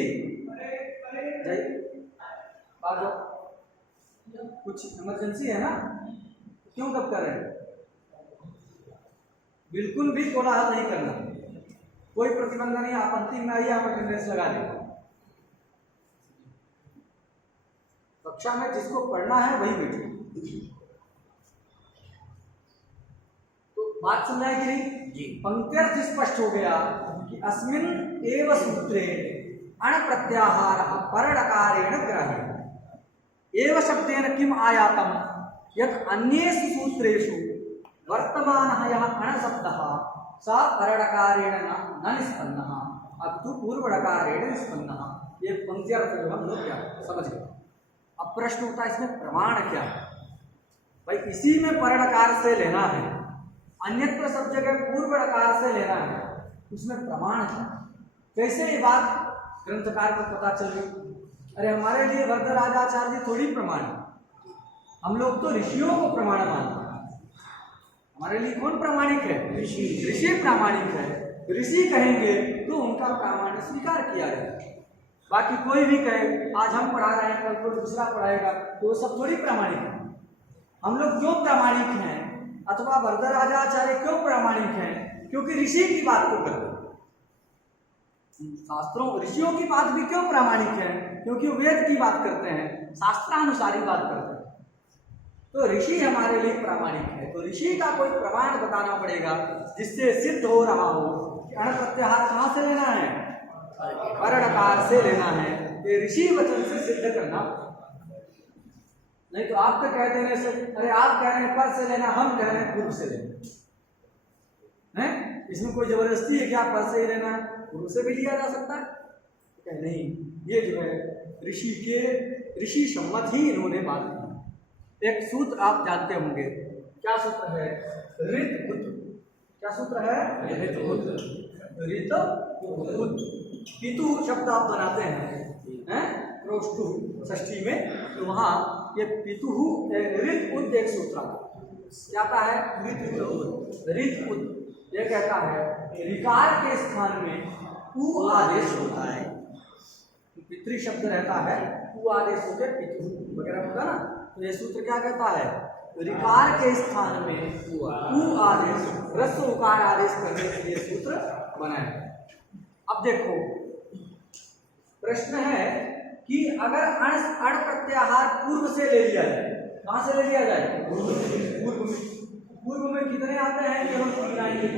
कुछ इमरजेंसी है ना, क्यों कब कर रहे हैं? बिल्कुल भी कोलाहल नहीं करना, कोई प्रतिबंध नहीं। आप अंतिम में आइए, आप अटेंडेंस लगा दें। कक्षा में जिसको पढ़ना है वही बैठे। तो बात समझ आएगी नहीं जी? पंक्त्यर्थ स्पष्ट हो गया कि अस्मिन् एव सूत्रे अण प्रत्याहार परडकारेण ग्राह्य। एव शब्देन किम आयातम यत् अन्येषु सूत्रेषु वर्तमानः यः अण शब्दः स परडकारेण न निष्पन्नः अपितु पूर्वडकारेण निष्पन्नः। ये पंक्त्यर्थ जो हम लोग क्या समझ गए। अब प्रश्न होता है इसमें प्रमाण क्या है? भाई इसी में परडकार से लेना है, अन्यत्र सब जगह पूर्वडकार से लेना है, उसमें प्रमाण क्या? कैसे ये बात ग्रंथकार को पता चल गई? अरे हमारे लिए वरदराजाचार्य थोड़ी प्रमाण है, हम लोग तो ऋषियों को प्रमाण मानते हैं। हमारे लिए कौन प्रामाणिक है? ऋषि। ऋषि प्रामाणिक है। ऋषि कहेंगे तो उनका प्रामाण्य स्वीकार किया जाए। बाकी कोई भी कहे आज हम पढ़ा रहे हैं, कल को दूसरा पढ़ाएगा, तो वो सब थोड़ी प्रामाणिक है। हम लोग क्यों प्रामाणिक हैं अथवा वरदराजाचार्य क्यों प्रामाणिक हैं? क्योंकि ऋषि की बात को करते हैं। शास्त्रों ऋषियों की बात भी क्यों प्रामाणिक है? क्योंकि वेद की बात करते हैं, शास्त्रानुसारी बात करते हैं। तो ऋषि हमारे लिए प्रामाणिक है। तो ऋषि का कोई प्रमाण बताना पड़ेगा जिससे सिद्ध हो रहा हो कि अण प्रत्याहार कहाँ से लेना है? परडकार से लेना है। ये ऋषि वचन से सिद्ध करना, नहीं तो आपके कह देने से, अरे आप कह रहे हैं पर से लेना, हम कह रहे हैं पूर्व से लेना है। इसमें कोई जबरदस्ती है क्या? पर से ही लेना है, पूर्व से भी लिया जा सकता है? नहीं, ये जो है ऋषि सम्मत ही इन्होंने बात की। एक सूत्र आप जानते होंगे, क्या सूत्र है? ऋत उत। क्या सूत्र है? ऋत उत। ऋत उत। पितु शब्द आप बनाते हैं प्रोष्टु षष्ठी में, तो वहाँ ये पितु ऋत उत एक सूत्र क्या आता है? ऋत उत। ऋत उत ये कहता है ऋकार के स्थान में उ आदेश होता है। पितृ शब्द रहता है, उ आदेश होते पितु वगैरह होता ना। तो ये सूत्र क्या कहता है? ऋकार के स्थान में उ आदेश, ह्रस्व उकार आदेश करने के लिए सूत्र बनाए। अब देखो प्रश्न है कि अगर अण प्रत्याहार पूर्व से ले लिया जाए, कहां से ले लिया जाए? पूर्व में कितने आते हैं? केवल 3 आएंगे।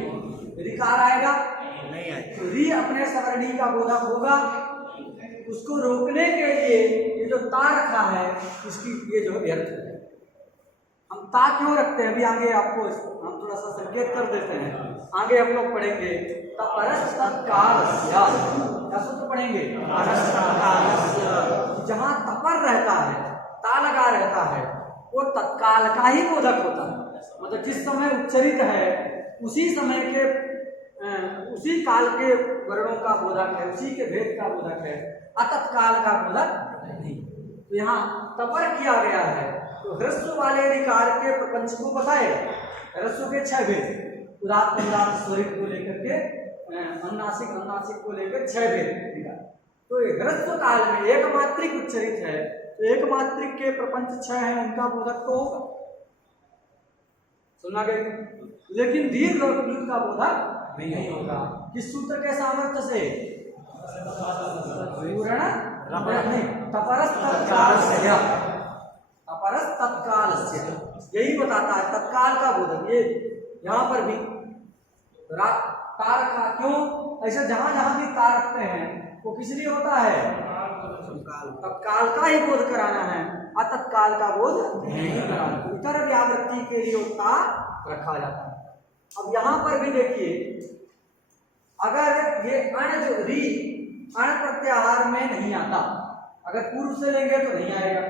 ऋकार आएगा नहीं आएगा। तो री अपने सवर्णी का बोधक होगा, उसको रोकने के लिए ये जो ता रखा है इसकी ये जो व्यर्थ है। हम ता क्यों रखते हैं? अभी आगे आपको हम थोड़ा सा संकेत कर देते हैं, आगे हम लोग पढ़ेंगे। क्या सूत्र पढ़ेंगे? जहां तपर रहता है, ता लगा रहता है, वो तत्काल का ही बोधक होता है। मतलब जिस समय उच्चरित है उसी समय के उसी काल के वर्णों का बोधक है, उसी के भेद का बोधक है, अतत्काल का बोधक नहीं। तो यहाँ तपर किया गया है, तो ह्रस्व वाले ऋकार के प्रपंच को बताएगा। ह्रस्व के 6 भेद, उदात्त अनुदात्त स्वरित को लेकर के अनुनासिक अनुनासिक को लेकर 6 भेद। तो ह्रस्व काल में एक मात्रिक उच्चरित है, तो एक मात्रिक के प्रपंच 6 हैं, उनका बोधक तो होगा, सुना गया। लेकिन दीर्घ और दीर्घ का बोधक नहीं होगा। किस सूत्र के सामर्थ्य से? तपरस तत्काल से, यही बताता है तत्काल का बोधक। ये यहाँ पर भी ता रखा, क्यों? ऐसे जहां जहां भी ता रखते हैं वो किस लिए होता है? तत्काल का ही बोध कराना है, अतत्काल का बोध नहीं कराना। इतर व्यावृत्ति के लिए ता रखा जाता है। अब यहाँ पर भी देखिए अगर ये अण जो री अण प्रत्याहार में नहीं आता, अगर पूर्व से लेंगे तो नहीं आएगा।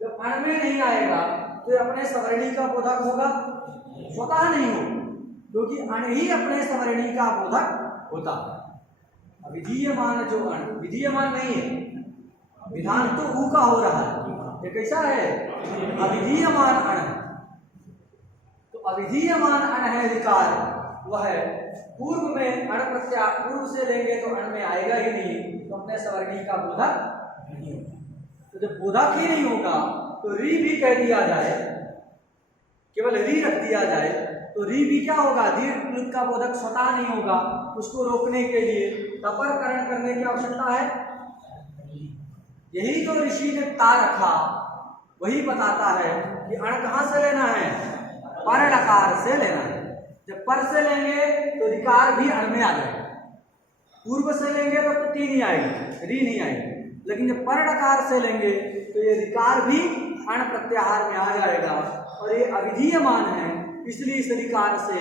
जब अण में नहीं आएगा तो ये अपने सवर्णी का बोधक होगा? स्वतः नहीं हो, क्योंकि अण ही अपने सवर्णी का बोधक होता है। अविधीयमान जो अण विधीयमान नहीं है, विधान तो ऊ का हो रहा है, ये कैसा है? अविधीयमान अण। तो अविधीयमान अण है विकार, वह पूर्व में अण प्रत्याहार, पूर्व से लेंगे तो अण में आएगा ही नहीं, तो अपने सवर्णी का बोधक नहीं होगा। तो जब बोधक ही नहीं होगा तो री भी कह दिया जाए, केवल री रख दिया जाए, तो री भी क्या होगा? दीर्घ का बोधक स्वतः नहीं होगा। उसको रोकने के लिए तपरकरण करने की आवश्यकता है। यही जो ऋषि ने ता रखा वही बताता है कि अण कहाँ से लेना है? पर डकार से लेना है। जब पर से लेंगे तो रिकार भी अण में आ जाएगा, पूर्व से लेंगे तो टी नहीं आएगी, री नहीं आएगी, लेकिन जब पर डकार से लेंगे तो ये रिकार भी अण प्रत्याहार में आ जाएगा। और ये अविधीयमान है, इसलिए इस रिकार से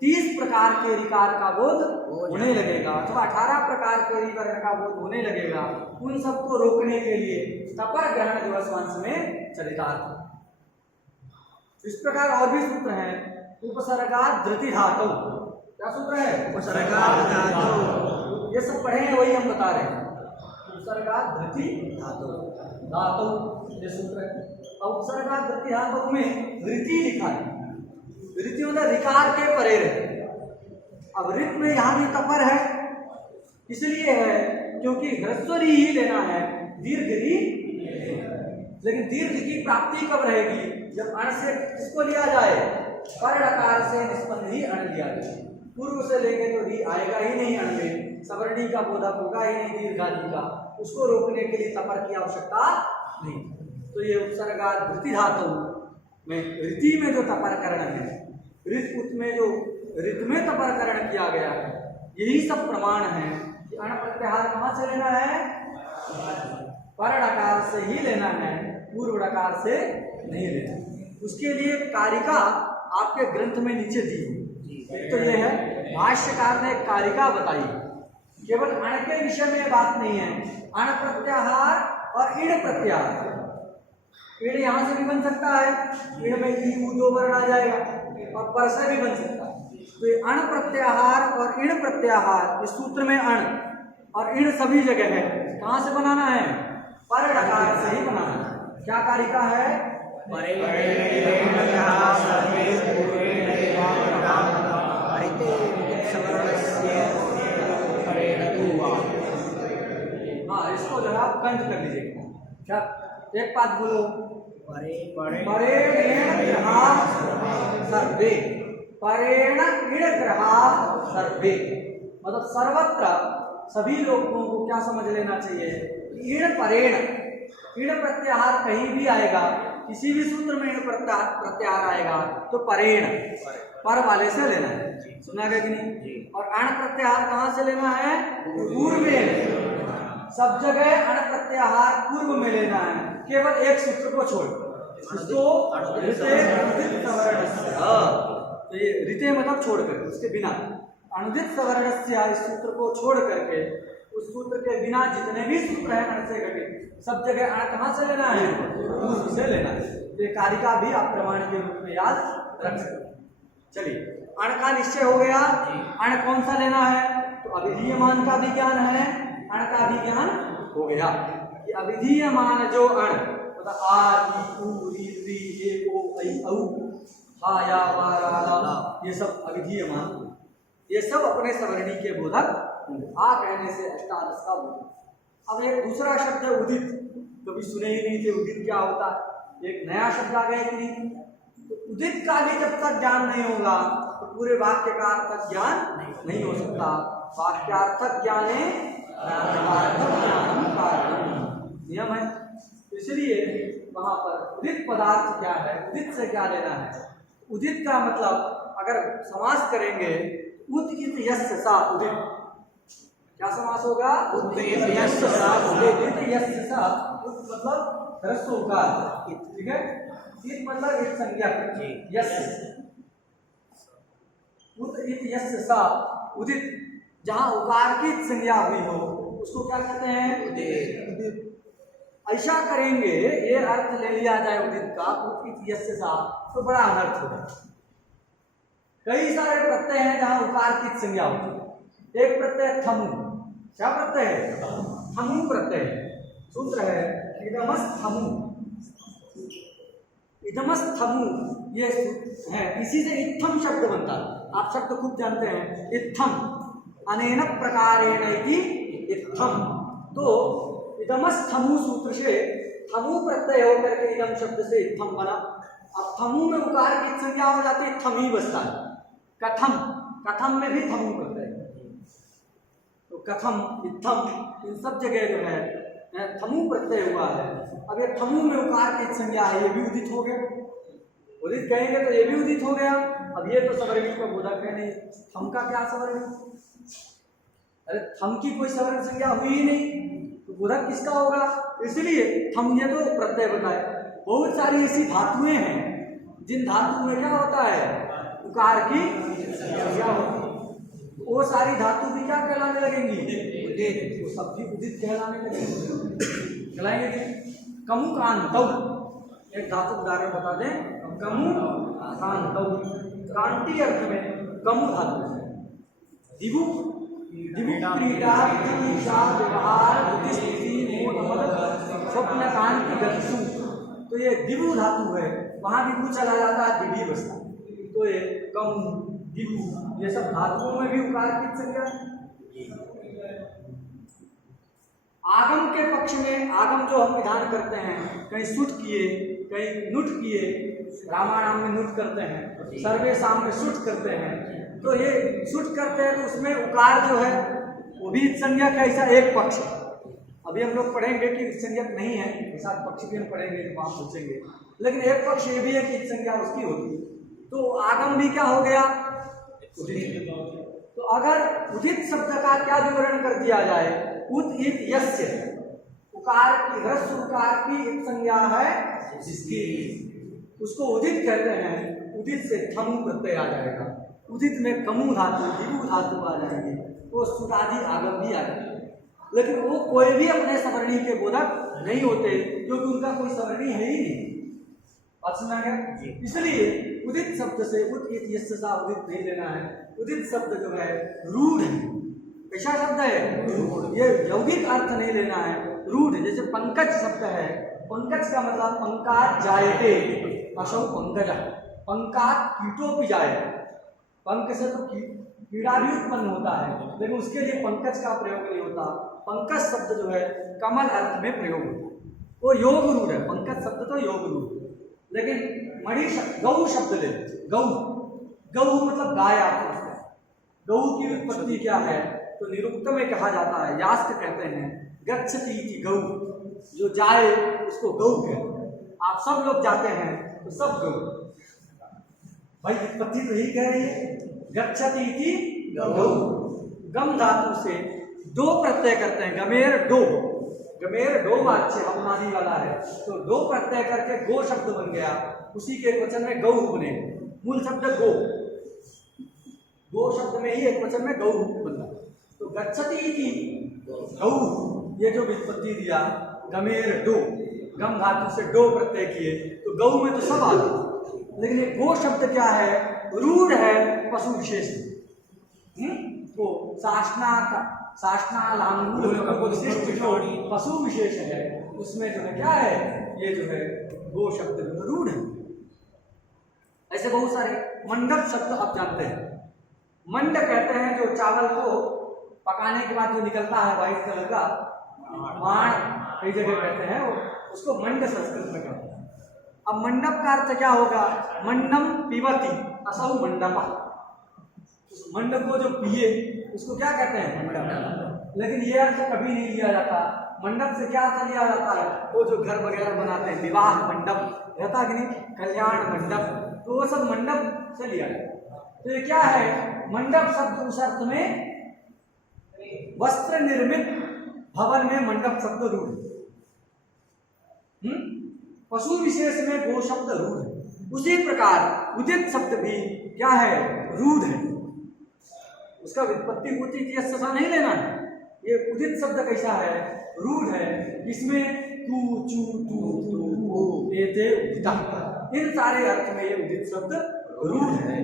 30 प्रकार के रिकार का बोध होने लगेगा, अथवा 18 प्रकार के रिकरण का बोध होने लगेगा। उन सबको रोकने के लिए तपर ग्रहण दिवस वंश में चरितार्थ। इस प्रकार और भी सूत्र हैं। उपसर्गात् धृति धातु, क्या सूत्र है? उपसर्गात् धातु, ये सब पढ़े हैं, वही हम बता रहे हैं। उपसर्गात् धृति धातु, धातु ये सूत्र है। अब उपसर्गात् धृति धातु में धृति लिखा है, ऋति मतलब रिकार के परे रहे। अब ऋत में यहाँ भी तपर है, इसलिए है क्योंकि ह्रस्वरी ही लेना है, दीर्घ री। लेकिन दीर्घ की प्राप्ति कब रहेगी? जब अण से किसको लिया जाए? पर डकार से निष्पन्न ही अण लिया जाए। पूर्व से लेंगे तो री आएगा ही नहीं अण में, सवर्णी का बोधक होगा ही नहीं दीर्घादि का, उसको रोकने के लिए तपर की आवश्यकता नहीं। तो ये उपसर्गात् धृति धातु में ऋति में जो तपरकरण है, ऋत उत में जो ऋत में तपरकरण किया गया है, यही सब प्रमाण है कि अण प्रत्याहार कहाँ से लेना है? पर डकार से ही लेना है, पूर्व डकार से नहीं लेना। उसके लिए कारिका आपके ग्रंथ में नीचे दी। एक तो ये है, भाष्यकार ने कारिका बताई, केवल अण के विषय में बात नहीं है, अण प्रत्याहार और इण प्रत्याहार। इण यहाँ से भी बन सकता है, इण में ई ऊ दो वर्ण आ जाएगा, और पर से भी बन सकता है। तो ये अण प्रत्याहार और इण प्रत्याहार, इस सूत्र में अण और इण सभी जगह है। कहाँ से बनाना है? पर डकार से ही बनाना है। क्या कारिका है? हाँ, इसको जरा बंद कर लीजिएगा। क्या एक बात बोलो, परेण ग्रहा सर्वे, परेण इण ग्रहा सर्वे, मतलब सर्वत्र सभी लोगों को क्या समझ लेना चाहिए? इण परेण, इण प्रत्याहार कहीं भी आएगा, किसी भी सूत्र में इण प्रत्याहार आएगा तो परेण, पर वाले से लेना है। सुना गया कि नहीं? और अण प्रत्याहार कहाँ से लेना है? पूर्व में। सब जगह अण प्रत्याहार पूर्व में लेना है, केवल एक सूत्र को छोड़, इसको ऋते अनुदित सवर्णस्य, तो ये ऋते मतलब छोड़कर, उसके बिना अनुदित सवर्णस्य, इस सूत्र को छोड़ करके उस सूत्र के बिना जितने भी सूत्र हैं अण से घटित, सब जगह अण कहाँ से लेना है? पूर्व से लेना है। तो ये कारिका भी आप प्रमाण के रूप में याद रख सकते हैं। चलिए, अण का निश्चय हो गया। अण कौन सा लेना है? तो अविधीयमान का भी ज्ञान है, अण का भी ज्ञान हो गया कि अविधीयमान जो अण, मतलब आ ई उ री री ए ओ ऐ औ हा या वा रा ला, ये सब अविधीयमान, ये सब अपने सवर्णी के बोधक। आ कहने से अष्टादश का बोधक। अब एक दूसरा शब्द है उदित, कभी सुने ही नहीं थे उदित क्या होता है, एक नया शब्द आ गया कि नहीं? तो उदित का भी जब तक ज्ञान नहीं होगा तो पूरे वाक्य का अर्थ ज्ञान नहीं हो सकता। वाक्यार्थक ज्ञाने नियम है। इसलिए वहां पर उदित पदार्थ क्या है, उदित से क्या लेना है? उदित का मतलब अगर समास करेंगे, उत इत यस्य सा उदित, क्या समास होगा? उत इत यस्य सा उदित, इत यस्य सा, उत मतलब ह्रस्व उकार, ठीक है? इत मतलब एक संज्ञक, यस्य, उत इत यस्य सा उदित। जहां उकार की संज्ञा हुई हो उसको क्या कहते हैं? उदित। ऐसा करेंगे, ये अर्थ ले लिया जाए उदित का, उदित यस्य सा, तो बड़ा अनर्थ होगा। कई सारे प्रत्यय हैं जहां उकार की संज्ञा होती है। एक प्रत्यय थमु, क्या प्रत्यय है? थमु प्रत्यय। सूत्र है इदमस्थमु, इदमस्थमु, ये है, इसी से इत्थम शब्द बनता है। आप शब्द खूब जानते हैं, इत्थम, अनेन प्रकारेण इति इत्थम। तो इदमस्थमु सूत्र से थमु प्रत्यय होकर के इदम शब्द से इत्थम बना। अब थमु में उकार की संज्ञा हो जाती है, थम ही बसता है। कथम, कथम में भी थमु प्रत्यय, तो कथम, इत्थम, इन सब जगह जो है थमु प्रत्यय हुआ है। अब ये थमु में उकार की संज्ञा है, ये भी उदित हो गया। उदित कहेंगे तो ये भी उदित हो गया। अब ये तो सवर्णी का बोधक है नहीं, थम का क्या सवर्णी? अरे थम की कोई सवर्ण संज्ञा हुई ही नहीं, तो बोधक किसका होगा? इसलिए थम, ये तो प्रत्यय बताए। बहुत सारी ऐसी धातुएं हैं जिन धातु में क्या होता है? उकार की संज्ञा होती है। वो सारी धातु भी क्या कहलाने लगेंगी? उदित। वो सब भी उदित कहलाने लगेंगे। कहलाएंगे कि कमु कांतौ, एक धातु उदाहरण बता दें। कमु कांतौ, कांति अर्थ में कमु धातु है। दिवु, दिवु क्रीडा ईशा व्यवहार बुद्धि स्थिति मोद मद स्वप्न कांति गतिषु, तो ये दिवु धातु है, वहां दिवु चला जाता है, दिवी बसता। तो ये कमु, दिवु, ये सब धातुओं में भी उकार की संज्ञा। आगम के पक्ष में, आगम जो हम विधान करते हैं, कहीं सुट किए, कहीं नुट किए, रामायण में नुट करते हैं, सर्वेशाम में सुट करते हैं। तो ये सुट करते हैं तो उसमें उकार जो है वो भी संज्ञक है, ऐसा एक पक्ष। अभी हम लोग पढ़ेंगे कि संज्ञक नहीं है, ऐसा पक्ष भी हम पढ़ेंगे जब आप पूछेंगे। लेकिन एक पक्ष ये भी है कि संज्ञा उसकी होती है। तो आगम भी क्या हो गया? उदित। तो अगर उदित शब्द का क्या विवरण कर दिया जाए? उत इत यस्य, उकार की, ह्रस्व उकार की एक संज्ञा है जिसकी, उसको उदित कहते हैं। उदित से थमु प्रत्यय आ जाएगा, उदित में कमु धातु, दिवु धातु आ जाएंगे, तो सुरादि आगम भी आ जाएंगे। लेकिन वो कोई भी अपने सवर्णी के बोधक नहीं होते, क्योंकि उनका कोई सवर्णी है ही नहीं। बात समझ गया? इसलिए उदित शब्द से उत इत यस्य सा उदित नहीं लेना है। उदित शब्द जो है रूढ़ है। कैसा शब्द है? ये यौगिक अर्थ नहीं लेना है, रूढ़। जैसे पंकज शब्द है, पंकज का मतलब पंकात जायते, असौ पंकज, पंकात कीटोपि जाए। पंक से तो कीड़ा भी उत्पन्न होता है, लेकिन उसके लिए पंकज का प्रयोग नहीं होता। पंकज शब्द जो है कमल अर्थ में प्रयोग होता है, वो योग रूढ़ है। पंकज शब्द तो योग रूढ़। लेकिन मणि शब्द, गौ शब्द ले, गौ, गौ मतलब गाय। आप गौ की उत्पत्ति क्या है? तो निरुक्त में कहा जाता है, यास्क कहते हैं गच्छति इति गौ, जो जाए उसको गौ कहते हैं। आप सब लोग जाते हैं तो सब गौ। भाई उत्पत्ति तो यही कह रही है, गच्छति इति गौ। गम धातु से दो प्रत्यय करते हैं, गमेर डो, गमेर डो वाच्य हवनादि वाला है, तो दो प्रत्यय करके गो शब्द बन गया। उसी के वचन में गौ बने। मूल शब्द गो, गो शब्द में ही एक वचन में गौ बना। तो गच्छति इति गौ, ये जो व्युत्पत्ति दिया गमेर डो, गम धातु से डो प्रत्यय किए, तो गौ में तो सब आ गए। लेकिन ये गो शब्द क्या है? रूढ़ है, पशु विशेष। तो साशना का, साशना लांगूल जो पशु विशेष है, उसमें जो है क्या है? ये जो है गो शब्द रूढ़ है। ऐसे बहुत सारे मंडप शब्द आप जानते हैं। मंड कहते हैं जो चावल को पकाने के बाद जो निकलता है व्हाइट कलर का, माण कई जगह कहते हैं, उसको मंड संस्कृत में कहते हैं। अब मंडप का अर्थ क्या होगा? मंडम पिबती असौ मंडपा, मंड को जो पिए उसको क्या कहते हैं? मंडप। लेकिन ये अर्थ कभी नहीं लिया जाता। मंडप से क्या अर्थ लिया जाता है? वो जो घर वगैरह बनाते हैं, विवाह मंडप रहता कि नहीं, कल्याण मंडप, तो वो सब मंडप से लिया जाता है। तो ये क्या है? मंडप शब्द उस अर्थ में वस्त्र निर्मित भवन में मंडप शब्द रूढ़। पशु विशेष में गो शब्द रूढ़ है। उसी प्रकार उदित शब्द भी क्या है? रूढ़ है। उसका व्युत्पत्ति होती थी ऐसा नहीं लेना है। ये उदित शब्द कैसा है, रूढ़ है, इसमें तू चू तू तू ये थे उदिता, इन सारे अर्थ में ये उदित शब्द रूढ़ है।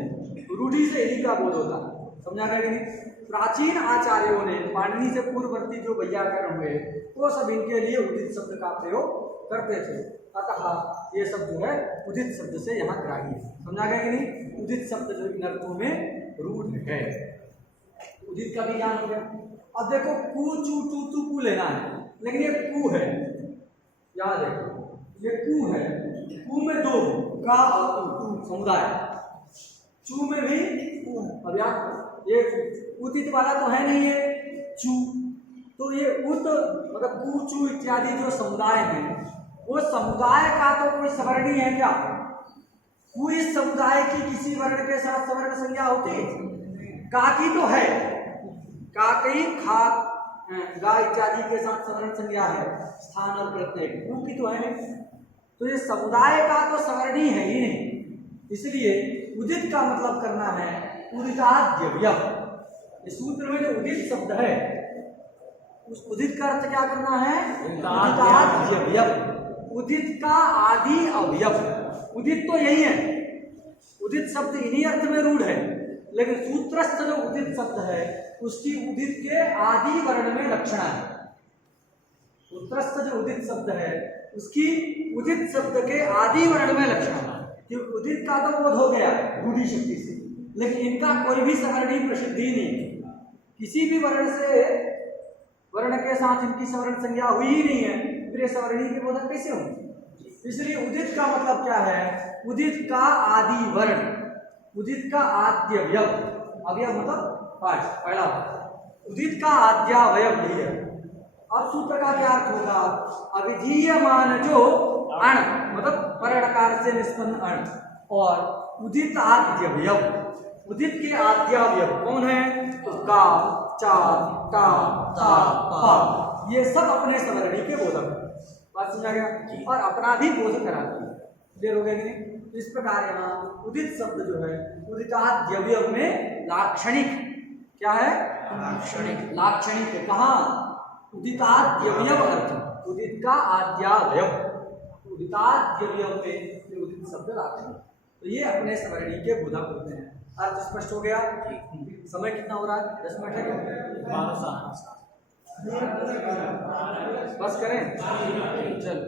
रूढ़ी से इन्हीं का बोध होता है, समझा गया कि नहीं। प्राचीन आचार्यों ने पाणिनि से पूर्ववर्ती जो वैयाकरण हुए वो सब इनके लिए उदित शब्द का प्रयोग करते थे, अतः ये सब जो है उदित शब्द से यहाँ ग्राही है, समझा गया कि नहीं। उदित शब्द जो इन अर्थों में रूढ़ है, उदित का भी ज्ञान हो गया। अब देखो कू चू टू तू कू लेना है, लेकिन ये कू है, याद देखो ये कू है, कू में दो का और कू समुदाय, चू में भी कू है। अब याद ये उदित वाला तो है नहीं है चू, तो ये उत मतलब कू चू इत्यादि जो समुदाय है वो समुदाय का तो कोई सवर्णी है क्या? पूरी समुदाय की किसी वर्ण के साथ सवर्ण संज्ञा होती? का की तो है, काकई खा गा इत्यादि के साथ सवर्ण संज्ञा है, स्थान और प्रत्यय, कू की तो है। तो ये समुदाय का तो सवर्णी है ही नहीं, इसलिए उदित का मतलब करना है उदिताद्यव्यय। इस सूत्र में जो उदित शब्द है उस उदित का अर्थ क्या करना है? उदिताद्यव्यय, उदित का आदि अवयव। उदित तो यही है, उदित शब्द इन्हीं अर्थ में रूढ़ है, लेकिन सूत्रस्थ जो उदित शब्द है उसकी उदित के आदि वर्ण में लक्षणा है। सूत्रस्थ जो उदित शब्द है उसकी उदित शब्द के आदि वर्ण में लक्षणा है, क्योंकि उदित का तो बोध हो गया रूढ़ी शक्ति से, लेकिन इनका कोई भी सवर्णी प्रसिद्धि नहीं, किसी भी वर्ण से वर्ण के साथ इनकी सवर्ण संज्ञा हुई ही नहीं है, फिर ये सवर्णी के बोधक कैसे होंगे? इसलिए उदित का मतलब क्या है? उदित का आदि वर्ण, उदित का आद्यवयव, अवयव मतलब पाठ पहला, उदित का आद्यावयव नहीं है। अब सूत्र का क्या अर्थ होगा? अविधीयमान जो अण मतलब परकार से निष्पन्न अण और उदित आद्यवयव, उदित के आद्यावयव कौन है? तो का चा टा ता पा, ये सब अपने सवर्णी के बोधक है। बात समझा गया? और अपना भी बोध कराती है, क्लियर हो गया कि नहीं। इस प्रकार यहाँ उदित शब्द जो है उदिताद्यवयव में लाक्षणिक क्या है? लाक्षणिक, लाक्षणिक कहाँ? उदिताद्यवयव अर्थ, उदित का आद्यावयव, उदिताद्यवयव में उदित शब्द लाक्षणिक, तो ये अपने सवर्णी के बोधक होते हैं। अर्थ स्पष्ट हो गया? समय कितना हो रहा है? 10 मिनट है, 12 बस करें, चल